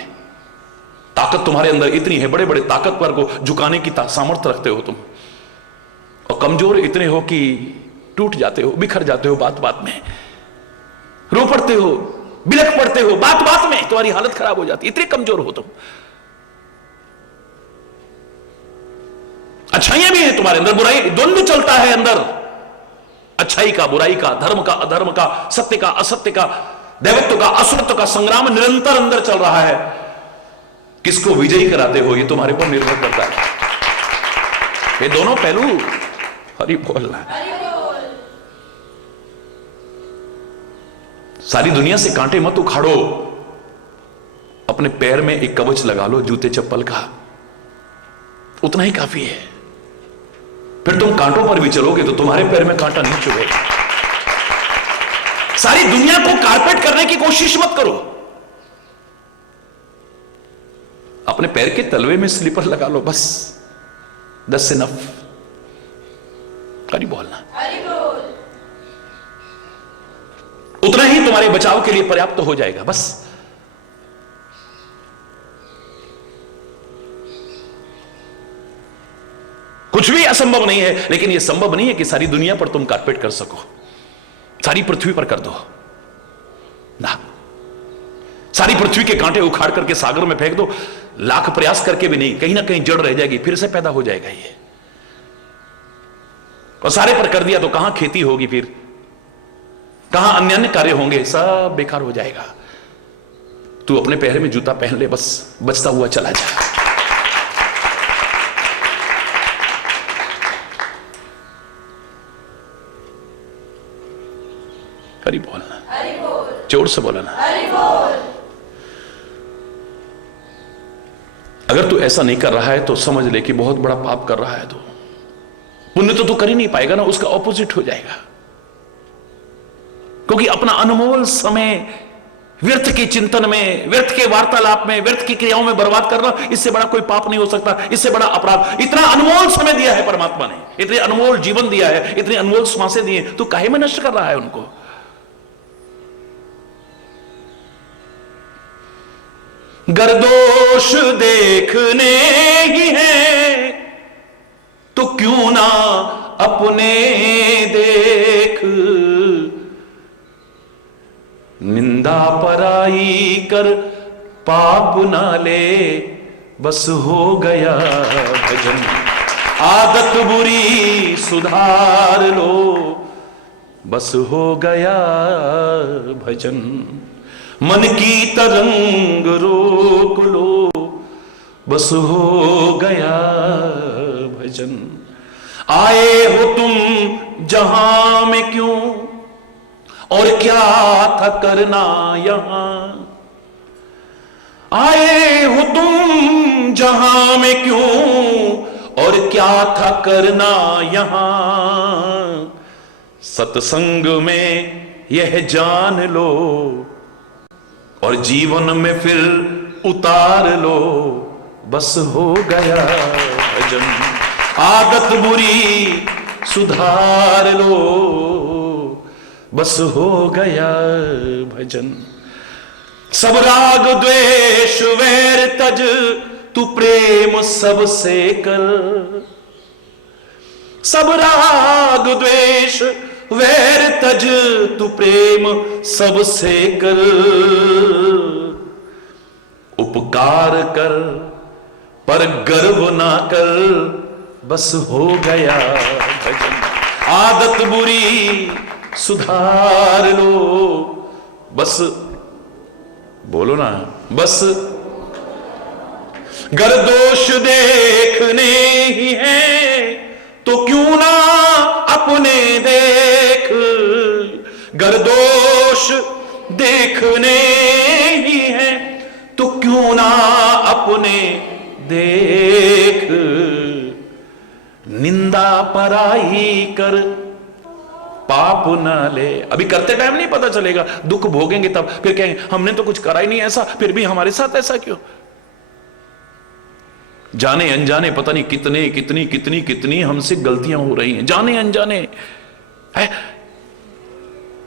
ताकत तुम्हारे अंदर इतनी है, बड़े बड़े ताकतवर को झुकाने की सामर्थ्य रखते हो तुम, और कमजोर इतने हो कि टूट जाते हो, बिखर जाते हो, बात बात में रो पड़ते हो, बिलख पड़ते हो, बात बात में तुम्हारी हालत खराब हो जाती है, इतने कमजोर हो तुम। अच्छाइयां भी है तुम्हारे अंदर, बुराई, द्वंद्व चलता है अंदर, अच्छाई का, बुराई का, धर्म का, अधर्म का, सत्य का, असत्य का, दैवत्व का, असुरत्व का संग्राम निरंतर अंदर चल रहा है। किसको विजयी कराते हो ये तुम्हारे पर निर्भर करता है। ये दोनों पहलू, हरि बोलना, सारी दुनिया से कांटे मत उखाड़ो, अपने पैर में एक कवच लगा लो जूते चप्पल का, उतना ही काफी है। फिर तुम कांटों पर भी चलोगे तो तुम्हारे पैर में कांटा नहीं चुभेगा। सारी दुनिया को कारपेट करने की कोशिश मत करो, अपने पैर के तलवे में स्लीपर लगा लो बस, 10 से नफ। हरि बोलना, उतना ही तुम्हारे बचाव के लिए पर्याप्त हो जाएगा बस। कुछ भी असंभव नहीं है, लेकिन यह संभव नहीं है कि सारी दुनिया पर तुम कारपेट कर सको, सारी पृथ्वी पर कर दो। ना, सारी पृथ्वी के कांटे उखाड़ करके सागर में फेंक दो, लाख प्रयास करके भी नहीं, कहीं ना कहीं जड़ रह जाएगी, फिर से पैदा हो जाएगा ये। और सारे पर कर दिया तो कहां खेती होगी, फिर कहां अन्य अन्य कार्य होंगे, सब बेकार हो जाएगा। तू अपने पैर में जूता पहन ले, बस बचता हुआ चला जा। हरि बोलना, जोर से बोलना। अगर तू ऐसा नहीं कर रहा है तो समझ ले कि बहुत बड़ा पाप कर रहा है तू। पुण्य तो तू कर ही नहीं पाएगा ना, उसका ऑपोजिट हो जाएगा। क्योंकि अपना अनमोल समय व्यर्थ के चिंतन में, व्यर्थ के वार्तालाप में, व्यर्थ की क्रियाओं में बर्बाद करना, इससे बड़ा कोई पाप नहीं हो सकता, इससे बड़ा अपराध। इतना अनमोल समय दिया है परमात्मा ने, इतने अनमोल जीवन दिया है, इतनी अनमोल श्वासें दिए, तू काहे में नष्ट कर रहा है उनको? गर दोष देखने ही है तो क्यों ना अपने देख, निंदा पराई कर पाप ना ले, बस हो गया भजन। आदत बुरी सुधार लो, बस हो गया भजन। मन की तरंग रोक लो, बस हो गया भजन। आए हो तुम जहां में क्यों, और क्या था करना यहां? आए हो तुम जहां में क्यों, और क्या था करना यहां? सत्संग में यह जान लो, और जीवन में फिर उतार लो, बस हो गया भजन। आदत बुरी सुधार लो, बस हो गया भजन। सब राग द्वेष वैर तज, तू प्रेम सबसे कर। सब राग द्वेष वैर तज, तू प्रेम सबसे कर। उपकार कर पर गर्व ना कर, बस हो गया भजन। आदत बुरी सुधार लो, बस बोलो ना, बस। गर दोष देखने ही है तो क्यों ना अपने देख। गर दोष देखने ही है तो क्यों ना अपने देख। निंदा पराई कर पाप ना ले। अभी करते टाइम नहीं पता चलेगा, दुख भोगेंगे तब, फिर कहेंगे हमने तो कुछ करा ही नहीं ऐसा, फिर भी हमारे साथ ऐसा क्यों? जाने अनजाने पता नहीं कितने कितनी कितनी कितनी हमसे गलतियां हो रही हैं, जाने अनजाने है।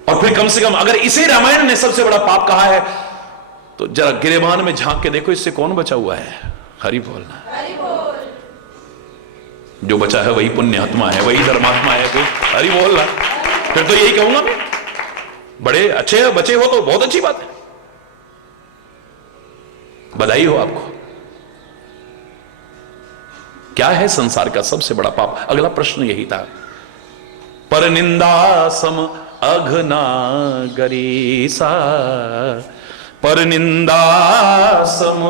और फिर कम से कम अगर इसे रामायण ने सबसे बड़ा पाप कहा है तो जरा गिरेबान में झांक के देखो, इससे कौन बचा हुआ है? हरि बोलना। जो बचा है वही पुण्यात्मा है, वही धर्मात्मा है। कोई हरि बोलना। फिर तो यही कहूंगा मैं, बड़े अच्छे बचे हो तो बहुत अच्छी बात है, बधाई हो आपको। क्या है संसार का सबसे बड़ा पाप? अगला प्रश्न यही था। पर निंदा सम अघना गरीसा, पर निंदा सम।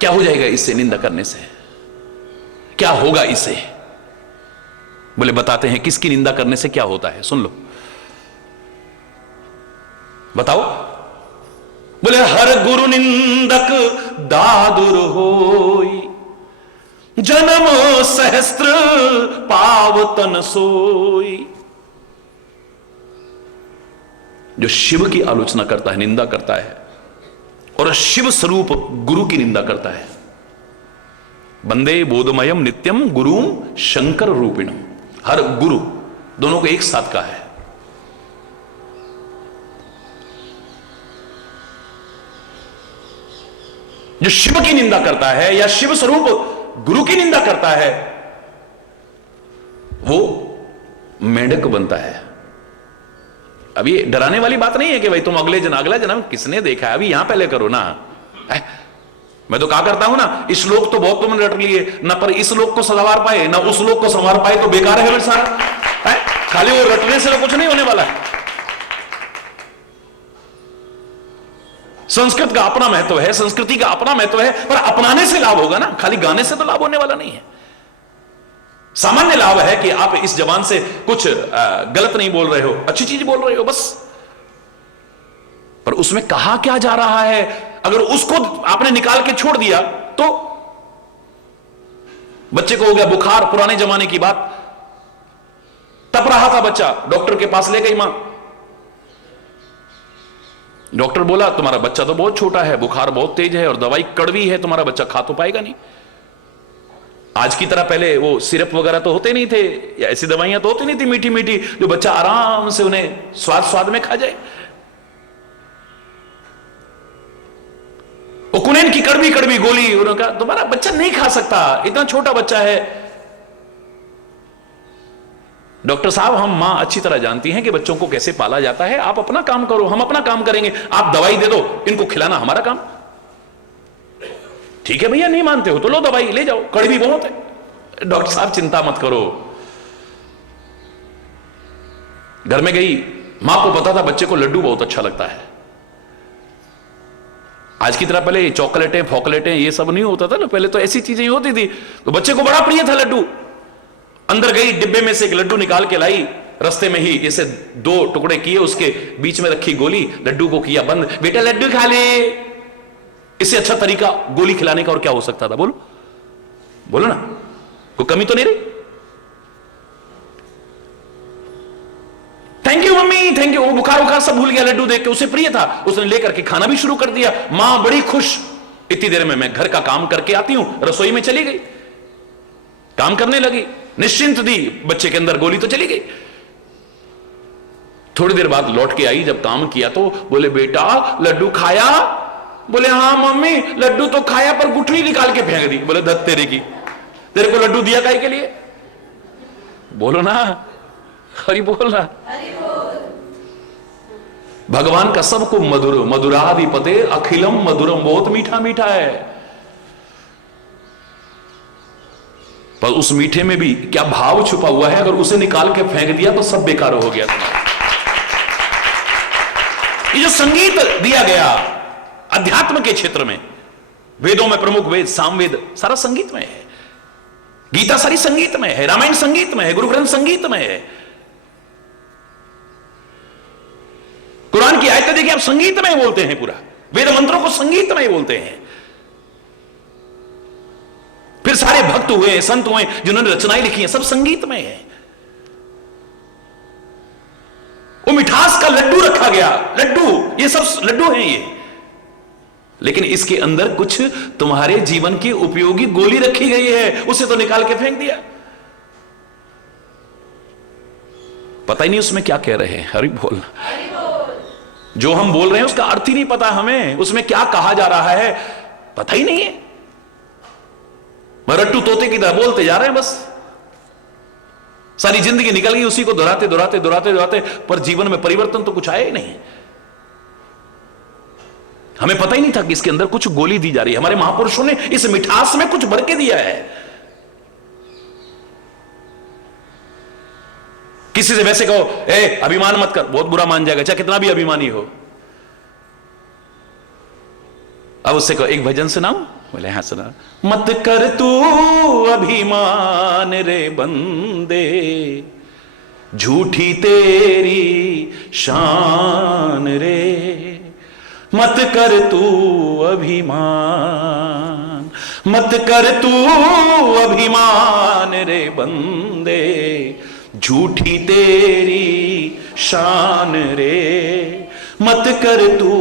क्या हो जाएगा इससे, निंदा करने से क्या होगा इससे? बोले बताते हैं किसकी निंदा करने से क्या होता है, सुन लो, बताओ। बोले हर गुरु निंदक दादुर होई, जन्म सहस्त्र पावतन सोई। जो शिव की आलोचना करता है, निंदा करता है, और शिव स्वरूप गुरु की निंदा करता है, वंदे बोधमयम नित्यम गुरु शंकर रूपिणम। हर गुरु, दोनों को एक साथ का है। जो शिव की निंदा करता है या शिव स्वरूप गुरु की निंदा करता है, वो मेंढक बनता है। अब ये डराने वाली बात नहीं है कि भाई तुम अगला जन्म किसने देखा है, अभी यहां पहले करो ना। मैं तो कहा करता हूं ना, इस लोक तो बहुत तुमने रट लिए ना, पर इस लोक को संवार पाए ना उस लोक को संवार पाए तो बेकार है सारा। खाली वो रटने से तो कुछ नहीं होने वाला है। संस्कृत का अपना महत्व है, संस्कृति का अपना महत्व है, पर अपनाने से लाभ होगा ना, खाली गाने से तो लाभ होने वाला नहीं है। सामान्य लाभ है कि आप इस जबान से कुछ गलत नहीं बोल रहे हो, अच्छी चीज बोल रहे हो बस। पर उसमें कहा क्या जा रहा है, अगर उसको आपने निकाल के छोड़ दिया तो बच्चे को हो गया बुखार, पुराने जमाने की बात, तप रहा था बच्चा, डॉक्टर के पास ले गई मां। डॉक्टर बोला तुम्हारा बच्चा तो बहुत छोटा है, बुखार बहुत तेज है और दवाई कड़वी है, तुम्हारा बच्चा खा तो पाएगा नहीं। आज की तरह पहले वो सिरप वगैरह तो होते नहीं थे, या ऐसी दवाइयां तो होती नहीं थी मीठी मीठी जो बच्चा आराम से उन्हें स्वाद स्वाद में खा जाए। वो कुनैन की कड़वी कड़वी गोली, उन्होंने कहा तुम्हारा बच्चा नहीं खा सकता, इतना छोटा बच्चा है। डॉक्टर साहब हम मां अच्छी तरह जानती हैं कि बच्चों को कैसे पाला जाता है, आप अपना काम करो, हम अपना काम करेंगे, आप दवाई दे दो, इनको खिलाना हमारा काम। ठीक है भैया, नहीं मानते हो तो लो दवाई ले जाओ, कड़वी बहुत है। डॉक्टर साहब चिंता मत करो। घर में गई, मां को पता था बच्चे को लड्डू बहुत अच्छा लगता है। आज की तरह पहले चॉकलेटें फॉकलेटें ये सब नहीं होता था ना, पहले तो ऐसी चीजें होती थी, तो बच्चे को बड़ा प्रिय था लड्डू। अंदर गई, डिब्बे में से एक लड्डू निकाल के लाई, रास्ते में ही इसे 2 टुकड़े किए, उसके बीच में रखी गोली, लड्डू को किया बंद, बेटा लड्डू खा ले। इससे अच्छा तरीका गोली खिलाने का और क्या हो सकता था, बोलो बोलो ना, कोई कमी तो नहीं रही। Thank you mummy, thank you. वो बुखार बुखार सब भूल गया, लड्डू देख के उसे प्रिय था, उसने लेकर के खाना भी शुरू कर दिया। मां बड़ी खुश। इतनी देर में मैं घर का काम करके आती हूं, रसोई में चली गई, काम करने लगी, निश्चिंत दी, बच्चे के अंदर गोली तो चली गई। थोड़ी देर बाद लौट के आई, जब काम किया तो बोले बेटा लड्डू खाया? बोले हाँ मम्मी लड्डू तो खाया, पर गुठली निकाल के फेंक दी। बोले धत तेरे की, तेरे को लड्डू दिया काहे के लिए? बोलो ना, हरि बोल ना। भगवान का सबको मधुर, मधुराधिपते अखिलम मधुरम, बहुत मीठा मीठा है, पर उस मीठे में भी क्या भाव छुपा हुआ है, अगर उसे निकाल के फेंक दिया तो सब बेकार हो गया। ये जो संगीत दिया गया अध्यात्म के क्षेत्र में, वेदों में प्रमुख वेद सामवेद सारा संगीत में है, गीता सारी संगीत में है, रामायण संगीत में है, गुरु ग्रंथ संगीत में है, कुरान की आयतें देखिए आप संगीत में बोलते हैं, पूरा वेद मंत्रों को संगीत में बोलते हैं। फिर सारे भक्त हुए, संत हुए, जिन्होंने रचनाएं लिखी हैं, सब संगीत में है। वो मिठास का लड्डू रखा गया, लड्डू, ये सब लड्डू हैं ये, लेकिन इसके अंदर कुछ तुम्हारे जीवन की उपयोगी गोली रखी गई है, उसे तो निकाल के फेंक दिया। पता ही नहीं उसमें क्या कह रहे हैं। हरि बोल। जो हम बोल रहे हैं उसका अर्थ ही नहीं पता हमें, उसमें क्या कहा जा रहा है पता ही नहीं है। रट्टू तोते की तरह बोलते जा रहे हैं, बस सारी जिंदगी निकल गई उसी को दोहराते दोहराते दोहराते दोहराते, पर जीवन में परिवर्तन तो कुछ आया ही नहीं। हमें पता ही नहीं था कि इसके अंदर कुछ गोली दी जा रही है। हमारे महापुरुषों ने इस मिठास में कुछ भर के दिया है। किसी से वैसे कहो ए अभिमान मत कर, बहुत बुरा मान जाएगा, चाहे कितना भी अभिमानी हो। अब उससे कहो एक भजन सुनाओ, बोले हाँ सुना। मत कर तू अभिमान रे बंदे, झूठी तेरी शान रे, मत कर तू अभिमान, मत कर तू अभिमान रे बंदे, झूठी तेरी शान रे, मत कर तू।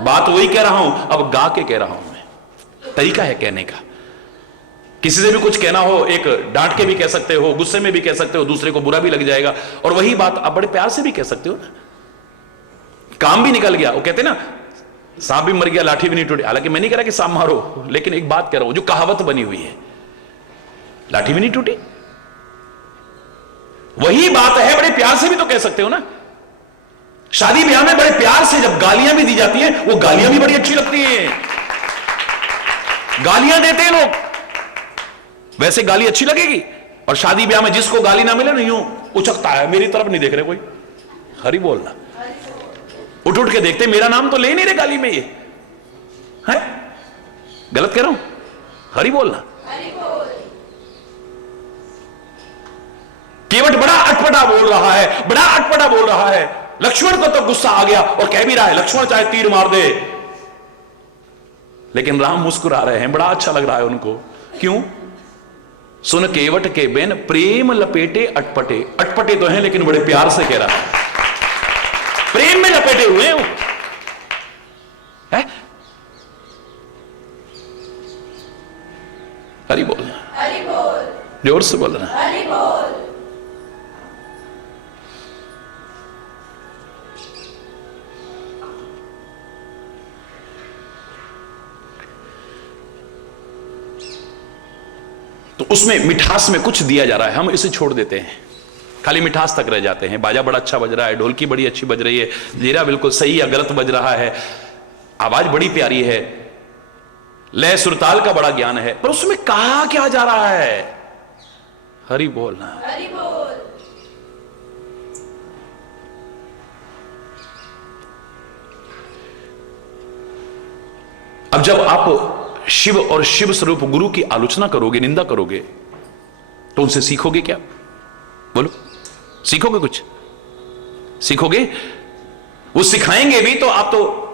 बात वही कह रहा हूं, अब गा के कह रहा हूं मैं, तरीका है कहने का। किसी से भी कुछ कहना हो, एक डांट के भी कह सकते हो, गुस्से में भी कह सकते हो, दूसरे को बुरा भी लग जाएगा, और वही बात आप बड़े प्यार से भी कह सकते हो ना, काम भी निकल गया। वो कहते ना सांप भी मर गया लाठी भी नहीं टूटी। हालांकि मैं नहीं कह रहा कि सांप मारो, लेकिन एक बात कह रहा हूं जो कहावत बनी हुई है, लाठी भी नहीं टूटी। वही बात है, बड़े प्यार से भी तो कह सकते हो ना। शादी ब्याह में बड़े प्यार से जब गालियां भी दी जाती हैं, वो गालियां भी बड़ी अच्छी लगती हैं। गालियां देते हैं लोग, वैसे गाली अच्छी लगेगी। और शादी ब्याह में जिसको गाली ना मिले ना, यूं उचकता है, मेरी तरफ नहीं देख रहे कोई, हरी बोलना, उठ उठ के देखते, मेरा नाम तो ले नहीं रहे गाली में, ये है गलत कह रहा हूं, हरी बोलना। केवट बड़ा अटपटा बोल रहा है, बड़ा अटपटा बोल रहा है। लक्ष्मण को तो गुस्सा आ गया और कह भी रहा है लक्ष्मण चाहे तीर मार दे, लेकिन राम मुस्कुरा रहे हैं, बड़ा अच्छा लग रहा है उनको। क्यों? सुन केवट के बेन प्रेम लपेटे अटपटे, अटपटे तो हैं लेकिन बड़े प्यार से कह रहा है, प्रेम में लपेटे हुए हैं। हरि बोल, हरि बोल, जोर से बोलना, हरि बोल। तो उसमें मिठास में कुछ दिया जा रहा है, हम इसे छोड़ देते हैं, खाली मिठास तक रह जाते हैं। बाजा बड़ा अच्छा बज रहा है, ढोलकी बड़ी अच्छी बज रही है, जीरा बिल्कुल सही या गलत बज रहा है, आवाज बड़ी प्यारी है, लय सुरताल का बड़ा ज्ञान है, पर उसमें कहा क्या जा रहा है? हरि बोलना, हरि बोल। अब जब आप शिव और शिव स्वरूप गुरु की आलोचना करोगे, निंदा करोगे, तो उनसे सीखोगे क्या? बोलो, सीखोगे कुछ? सीखोगे? वो सिखाएंगे भी तो आप तो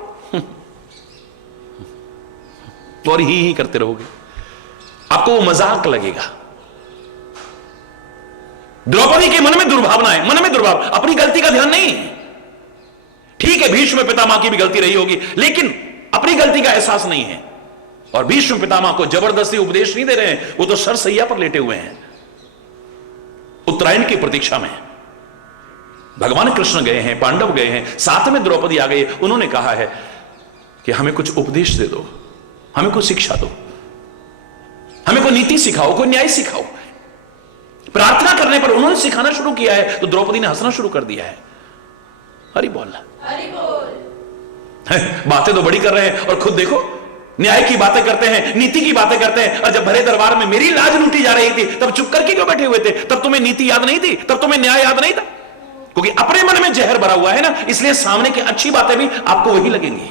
और ही करते रहोगे, आपको वो मजाक लगेगा। द्रौपदी के मन में दुर्भावना है, मन में दुर्भाव, अपनी गलती का ध्यान नहीं। ठीक है, भीष्म पितामह की भी गलती रही होगी, लेकिन अपनी गलती का एहसास नहीं है। और भीष्म पितामह को जबरदस्ती उपदेश नहीं दे रहे हैं, वो तो सरसैया पर लेटे हुए हैं, उत्तरायण की प्रतीक्षा में। भगवान कृष्ण गए हैं, पांडव गए हैं, साथ में द्रौपदी आ गई, उन्होंने कहा है कि हमें कुछ उपदेश दे दो, हमें कुछ शिक्षा दो, हमें कोई नीति सिखाओ, कोई न्याय सिखाओ। प्रार्थना करने पर उन्होंने सिखाना शुरू किया है, तो द्रौपदी ने हंसना शुरू कर दिया है। हरि बोल, हरि बोल। बातें तो बड़ी कर रहे हैं और खुद देखो, न्याय की बातें करते हैं, नीति की बातें करते हैं। और जब भरे दरबार में मेरी लाज लूटी जा रही थी, तब चुप करके क्यों बैठे हुए थे? तब तुम्हें नीति याद नहीं थी, तब तुम्हें न्याय याद नहीं था, क्योंकि अपने मन में जहर भरा हुआ है ना, इसलिए सामने की अच्छी बातें भी आपको वही लगेंगी।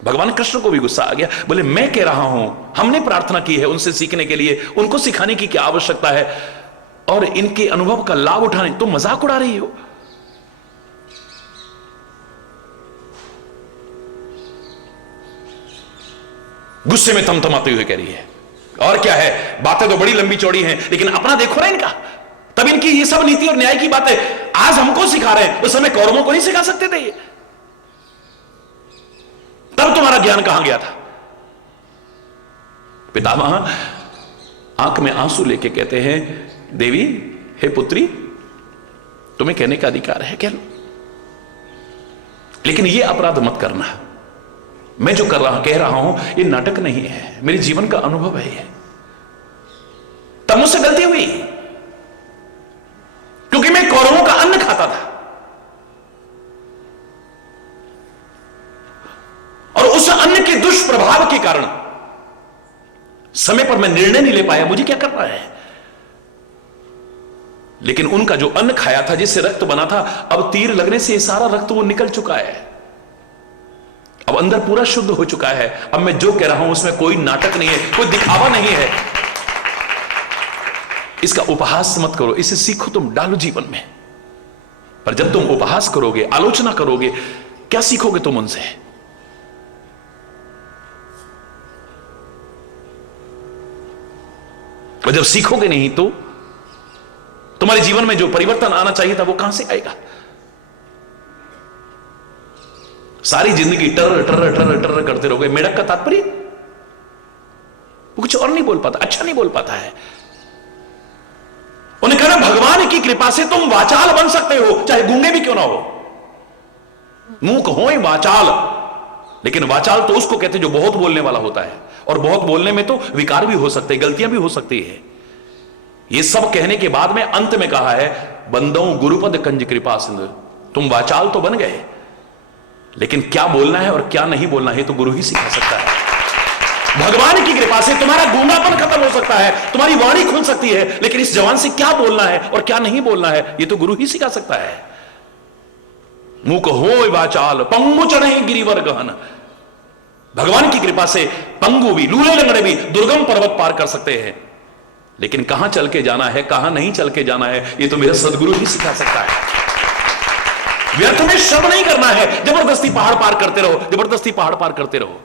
भगवान कृष्ण को भी गुस्सा आ गया, बोले मैं कह रहा हूं, हमने प्रार्थना की है उनसे सीखने के लिए, उनको सिखाने की क्या आवश्यकता है, और इनके अनुभव का लाभ उठाने तुम मजाक उड़ा रही हो। गुस्से में थमथमाते हुए कह रही है, और क्या है, बातें तो बड़ी लंबी चौड़ी हैं, लेकिन अपना देखो ना इनका। तब इनकी ये सब नीति और न्याय की बातें आज हमको सिखा रहे हैं, उस समय कौरवों को नहीं सिखा सकते थे? तब तुम्हारा ज्ञान कहां गया था? पितामह आंख में आंसू लेके कहते हैं, देवी, हे पुत्री, तुम्हें कहने का अधिकार है, कह लो, लेकिन ये अपराध मत करना। मैं जो कह रहा हूं ये नाटक नहीं है, मेरे जीवन का अनुभव है ये। तब मुझसे गलती हुई, क्योंकि मैं कौरवों का अन्न खाता था, और उस अन्न के दुष्प्रभाव के कारण समय पर मैं निर्णय नहीं ले पाया, मुझे क्या करना है। लेकिन उनका जो अन्न खाया था, जिससे रक्त बना था, अब तीर लगने से सारा रक्त वो निकल चुका है, अब अंदर पूरा शुद्ध हो चुका है। अब मैं जो कह रहा हूं उसमें कोई नाटक नहीं है, कोई दिखावा नहीं है। इसका उपहास मत करो, इसे सीखो, तुम डालो जीवन में। पर जब तुम उपहास करोगे, आलोचना करोगे, क्या सीखोगे तुम उनसे? और जब सीखोगे नहीं तो तुम्हारे जीवन में जो परिवर्तन आना चाहिए था वो कहां से आएगा? सारी जिंदगी टर टर टर टर करते रहोगे। मेढक का तात्पर्य वो कुछ और नहीं बोल पाता, अच्छा नहीं बोल पाता है। उन्हें कहा भगवान की कृपा से तुम वाचाल बन सकते हो, चाहे गूंगे भी क्यों ना हो। मूक हो वाचाल, लेकिन वाचाल तो उसको कहते जो बहुत बोलने वाला होता है, और बहुत बोलने में तो विकार भी हो सकते हैं, गलतियां भी हो सकती है। ये सब कहने के बाद में अंत में कहा है, बंदों गुरुपद कंज कृपा सिंधु। तुम वाचाल तो बन गए, लेकिन क्या बोलना है और क्या नहीं बोलना है तो गुरु ही सिखा सकता है। भगवान की कृपा से तुम्हारा गूंगापन खत्म हो सकता है, तुम्हारी वाणी खुल सकती है, लेकिन इस जवान से क्या बोलना है और क्या नहीं बोलना है ये तो गुरु ही सिखा सकता है। मुख हो वाचाल पंगु चढ़े गिरिवर गहन। भगवान की कृपा से पंगु भी, लूले लंगड़े भी दुर्गम पर्वत पार कर सकते हैं, लेकिन कहां चल के जाना है, कहां नहीं चल के जाना है ये तो मेरा सदगुरु ही सिखा सकता है। व्यर्थ में श्रम नहीं करना है, जबरदस्ती पहाड़ पार करते रहो, जबरदस्ती पहाड़ पार करते रहो।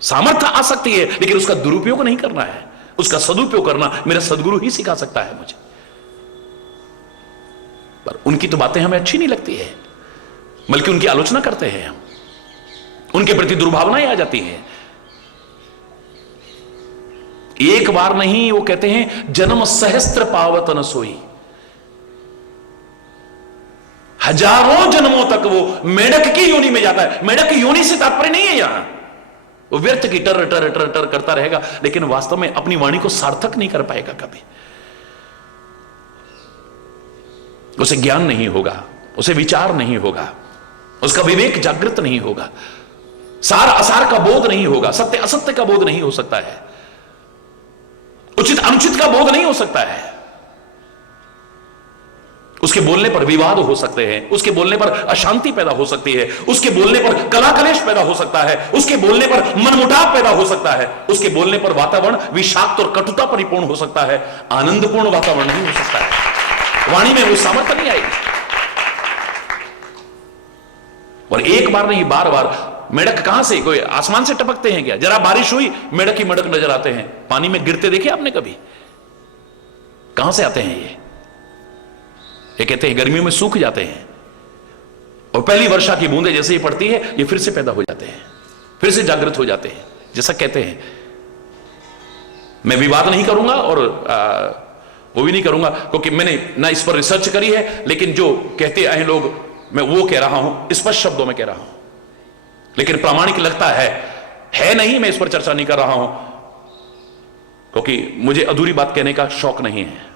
सामर्थ्य आ सकती है, लेकिन उसका दुरुपयोग नहीं करना है, उसका सदुपयोग करना मेरा सदगुरु ही सिखा सकता है मुझे। पर उनकी तो बातें हमें अच्छी नहीं लगती है, बल्कि उनकी आलोचना करते हैं हम, उनके प्रति दुर्भावनाएं आ जाती हैं। एक बार नहीं, वो कहते हैं जन्म सहस्त्र पावत न सोई। हजारों जन्मों तक वो मेढक की योनि में जाता है। मेढक की योनि से तात्पर्य नहीं है यहां, वो व्यर्थ की टर टर टर टर करता रहेगा, लेकिन वास्तव में अपनी वाणी को सार्थक नहीं कर पाएगा कभी। उसे ज्ञान नहीं होगा, उसे विचार नहीं होगा, उसका विवेक जागृत नहीं होगा, सार असार का बोध नहीं होगा, सत्य असत्य का बोध नहीं हो सकता है, उचित अनुचित का बोध नहीं हो सकता है। उसके बोलने पर विवाद हो सकते हैं, उसके बोलने पर अशांति पैदा हो सकती है, उसके बोलने पर कला कलेश पैदा हो सकता है, उसके बोलने पर मनमुटाव पैदा हो सकता है, उसके बोलने पर वातावरण विषाक्त और कटुता परिपूर्ण हो सकता है, आनंदपूर्ण वातावरण नहीं हो सकता है। वाणी में वो सामर्थ्य नहीं आएगी। और एक बार नहीं, बार बार। मेढक कहां से, कोई आसमान से टपकते हैं क्या? जरा बारिश हुई मेढक ही मेढक नजर आते हैं, पानी में गिरते देखे आपने कभी? कहां से आते हैं ये कहते हैं गर्मियों में सूख जाते हैं, और पहली वर्षा की बूंदें जैसे ही पड़ती है ये फिर से पैदा हो जाते हैं, फिर से जागृत हो जाते हैं, जैसा कहते हैं। मैं विवाद नहीं करूंगा और वो भी नहीं करूंगा, क्योंकि मैंने ना इस पर रिसर्च करी है, लेकिन जो कहते आए लोग मैं वो कह रहा हूं, स्पष्ट शब्दों में कह रहा हूं, लेकिन प्रामाणिक लगता है नहीं। मैं इस पर चर्चा नहीं कर रहा हूं, क्योंकि मुझे अधूरी बात कहने का शौक नहीं है।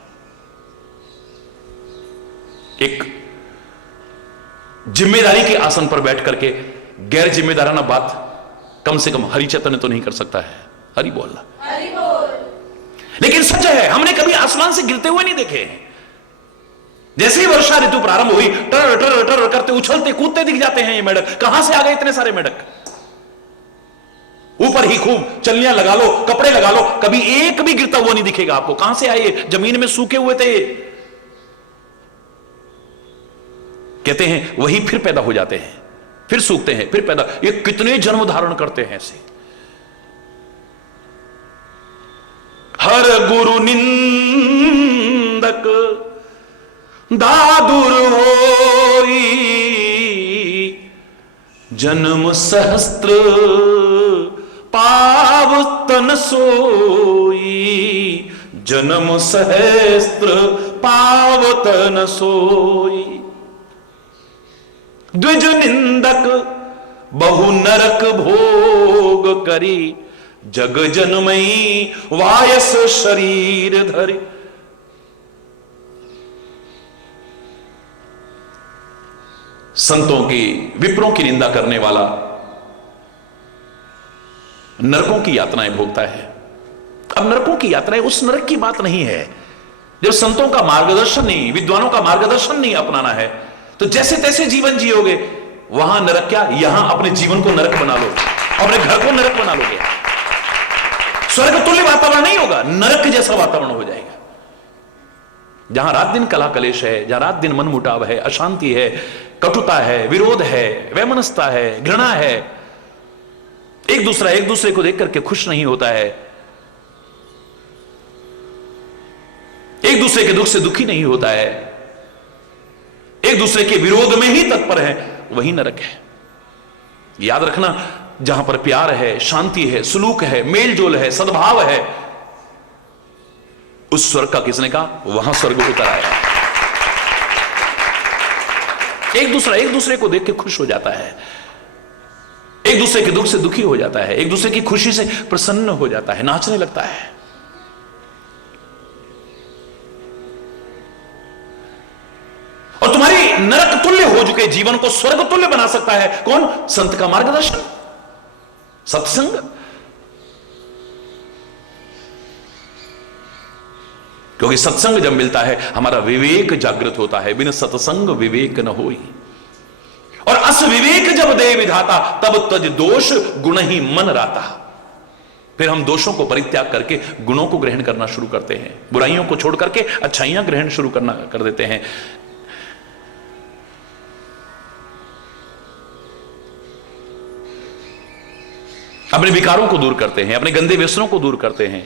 एक जिम्मेदारी के आसन पर बैठ करके गैर जिम्मेदाराना बात कम से कम हरि चैतन्य तो नहीं कर सकता है। हरि बोलना, हरि बोल। लेकिन सच है, हमने कभी आसमान से गिरते हुए नहीं देखे। जैसे ही वर्षा ऋतु प्रारंभ हुई, टर टर टर करते उछलते कूदते दिख जाते हैं ये मेढक। कहां से आ गए इतने सारे मेढक? ऊपर ही खूब चलनियां लगा लो, कपड़े लगा लो, कभी एक भी गिरता हुआ नहीं दिखेगा आपको। कहां से आए? जमीन में सूखे हुए थे। कहते हैं वही फिर पैदा हो जाते हैं, फिर सूखते हैं, फिर पैदा। ये कितने जन्म धारण करते हैं ऐसे। हर गुरु निंदक दादुर होई, जन्म सहस्त्र पावतन सोई, जन्म सहस्त्र पावतन सोई। द्विज निंदक बहु नरक भोग करी, जग जनमई वायस शरीर धरी। संतों की, विप्रों की निंदा करने वाला नरकों की यातनाएं भोगता है। अब नरकों की यात्राएं उस नरक की बात नहीं है जब संतों का मार्गदर्शन नहीं, विद्वानों का मार्गदर्शन नहीं अपनाना है, तो जैसे तैसे जीवन जियोगे। वहां नरक क्या, यहां अपने जीवन को नरक बना लो, अपने घर को नरक बना लोगे। स्वर्ग तुल्य वातावरण नहीं होगा, नरक जैसा वातावरण हो जाएगा, जहां रात दिन कला कलेश है, जहां रात दिन मनमुटाव है, अशांति है, कटुता है, विरोध है, वैमनस्यता है, घृणा है, एक दूसरे को देख करके खुश नहीं होता है, एक दूसरे के दुख से दुखी नहीं होता है, एक दूसरे के विरोध में ही तत्पर है, वही नरक है। याद रखना, जहां पर प्यार है, शांति है, सुलूक है, मेल जोल है, सद्भाव है, उस स्वर्ग का किसने कहा? वहां स्वर्ग उतर आया। एक दूसरे को देख के खुश हो जाता है, एक दूसरे के दुख से दुखी हो जाता है, एक दूसरे की खुशी से प्रसन्न हो जाता है, नाचने लगता है। नरक तुल्य हो चुके जीवन को स्वर्ग तुल्य बना सकता है कौन? संत का मार्गदर्शन, सत्संग। क्योंकि सत्संग जब मिलता है हमारा विवेक जागृत होता है, बिन सत्संग विवेक न होई। और अस विवेक जब दे विधाता, तब तज दोष गुण ही मन राता। फिर हम दोषों को परित्याग करके गुणों को ग्रहण करना शुरू करते हैं, बुराइयों को छोड़ करके अच्छाइयां ग्रहण शुरू करना कर देते हैं। अपने विकारों को दूर करते हैं, अपने गंदे व्यसनों को दूर करते हैं,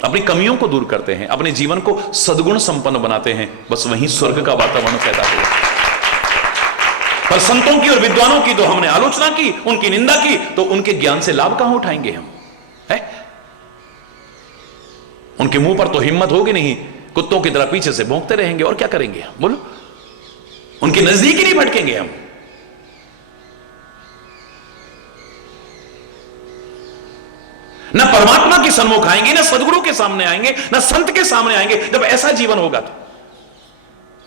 अपनी कमियों को दूर करते हैं, अपने जीवन को सद्गुण संपन्न बनाते हैं। बस वहीं स्वर्ग का वातावरण पैदा हुआ। पर संतों की और विद्वानों की तो हमने आलोचना की, उनकी निंदा की, तो उनके ज्ञान से लाभ कहां उठाएंगे हम? है? उनके मुंह पर तो हिम्मत होगी नहीं, कुत्तों की तरह पीछे से भौंकते रहेंगे, और क्या करेंगे हम? बोलो, उनके नजदीक ही नहीं भटकेंगे हम। ना परमात्मा के सन्मुख आएंगे, ना सदगुरु के सामने आएंगे, ना संत के सामने आएंगे। जब ऐसा जीवन होगा तो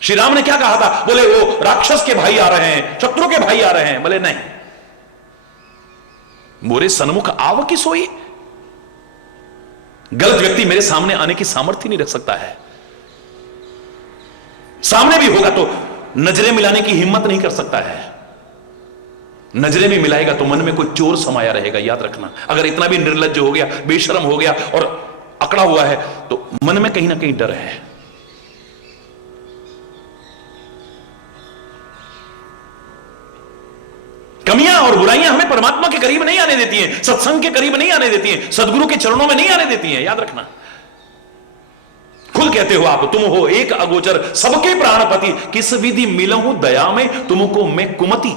श्री राम ने क्या कहा था? बोले वो राक्षस के भाई आ रहे हैं, शत्रु के भाई आ रहे हैं। बोले नहीं, मोरे सन्मुख आव की सोई। गलत व्यक्ति मेरे सामने आने की सामर्थ्य नहीं रख सकता है। सामने भी होगा तो नजरें मिलाने की हिम्मत नहीं कर सकता है। नजरें भी मिलाएगा तो मन में कोई चोर समाया रहेगा, याद रखना। अगर इतना भी निर्लज्ज हो गया, बेशर्म हो गया और अकड़ा हुआ है, तो मन में कहीं ना कहीं डर है। कमियां और बुराइयां हमें परमात्मा के करीब नहीं आने देती हैं, सत्संग के करीब नहीं आने देती हैं, सदगुरु के चरणों में नहीं आने देती हैं, याद रखना। खुद कहते हो आप, तुम हो एक अगोचर सबके प्राणपति, किस विधि मिलूं दया में तुमको मैं कुमति।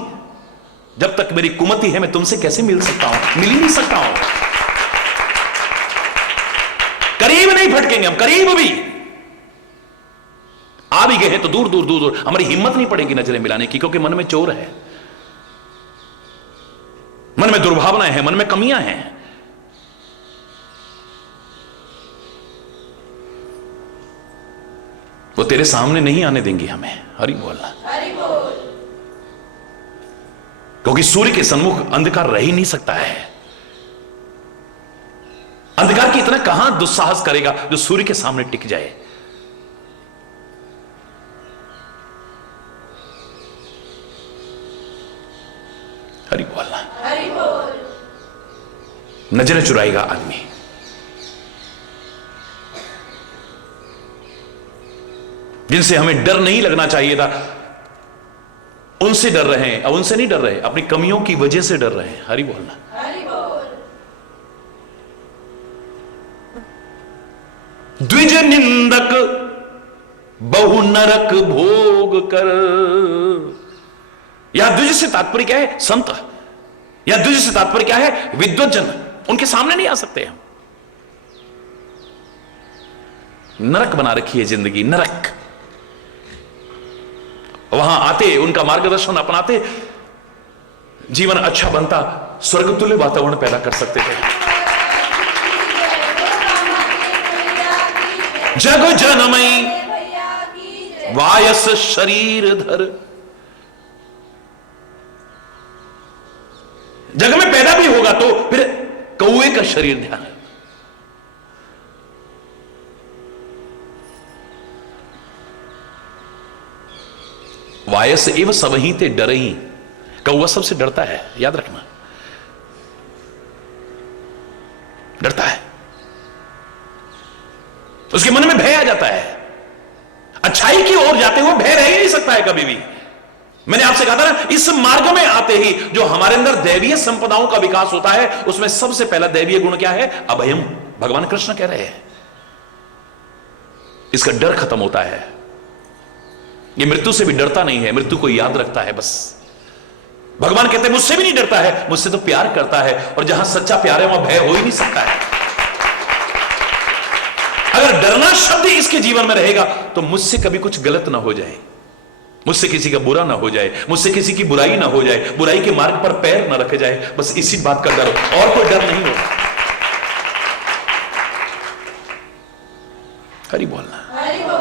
जब तक मेरी कुमति है मैं तुमसे कैसे मिल सकता हूं? मिल ही नहीं सकता हूं। करीब नहीं भटकेंगे हम, करीब भी आ भी गए हैं तो दूर दूर दूर दूर। हमारी हिम्मत नहीं पड़ेगी नजरें मिलाने की, क्योंकि मन में चोर है, मन में दुर्भावनाएं हैं, मन में कमियां हैं। वो तेरे सामने नहीं आने देंगे हमें। हरि बोलना, हरि बोल। क्योंकि सूर्य के सन्मुख अंधकार रह ही नहीं सकता है। अंधकार की इतना कहां दुस्साहस करेगा जो सूर्य के सामने टिक जाए। हरि बोलना, हरि बोल। नजरें चुराएगा आदमी। जिनसे हमें डर नहीं लगना चाहिए था, उनसे डर रहे हैं। अब उनसे नहीं डर रहे, अपनी कमियों की वजह से डर रहे हैं। हरि बोलना, हरि बोल। द्विज निंदक बहु नरक भोग कर। यह द्विज से तात्पर्य क्या है? संत। या द्विज से तात्पर्य क्या है? विद्वज्जन। उनके सामने नहीं आ सकते हम। नरक बना रखी है जिंदगी, नरक। वहां आते, उनका मार्गदर्शन अपनाते, जीवन अच्छा बनता, स्वर्गतुल्य वातावरण पैदा कर सकते थे। जग जनमई वायस शरीर धर। जग में पैदा भी होगा तो फिर कौए का शरीर ध्यान है। वायस एवं सबही ते डरही। कौआ सबसे डरता है, याद रखना, डरता है। उसके मन में भय आ जाता है। अच्छाई की ओर जाते हुए भय रह ही नहीं सकता है कभी भी। मैंने आपसे कहा था ना, इस मार्ग में आते ही जो हमारे अंदर दैवीय संपदाओं का विकास होता है, उसमें सबसे पहला दैवीय गुण क्या है? अभयम। भगवान कृष्ण कह रहे हैं, इसका डर खत्म होता है। ये मृत्यु से भी डरता नहीं है, मृत्यु को याद रखता है बस। भगवान कहते हैं मुझसे भी नहीं डरता है, मुझसे तो प्यार करता है। और जहां सच्चा प्यार है वहां भय हो ही नहीं सकता है। अगर डरना शब्द इसके जीवन में रहेगा तो मुझसे कभी कुछ गलत ना हो जाए, मुझसे किसी का बुरा ना हो जाए, मुझसे किसी की बुराई ना हो जाए, बुराई के मार्ग पर पैर ना रखे जाए, बस इसी बात का डर हो, और कोई डर नहीं हो। हरि बोलना, हरि बोल।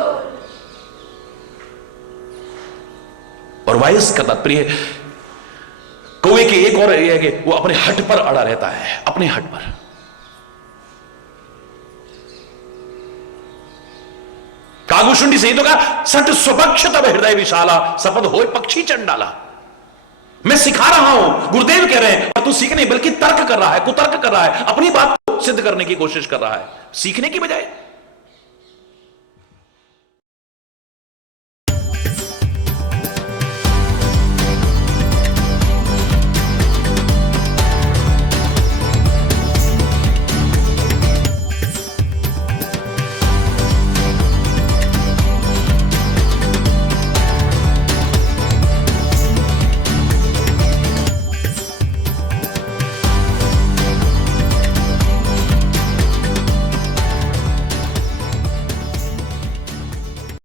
सर्वाइव का तात्पर्य कौवे के एक और यह है कि वो अपने हट पर अड़ा रहता है, अपने हट पर। कागुशुंडी से ही तो कहा, सट स्वपक्ष तब हृदय विशाला, सपद होए पक्षी चंडाला। मैं सिखा रहा हूं, गुरुदेव कह रहे हैं, और तू सीख नहीं बल्कि तर्क कर रहा है, कुतर्क कर रहा है, अपनी बात को सिद्ध करने की कोशिश कर रहा है, सीखने की बजाय।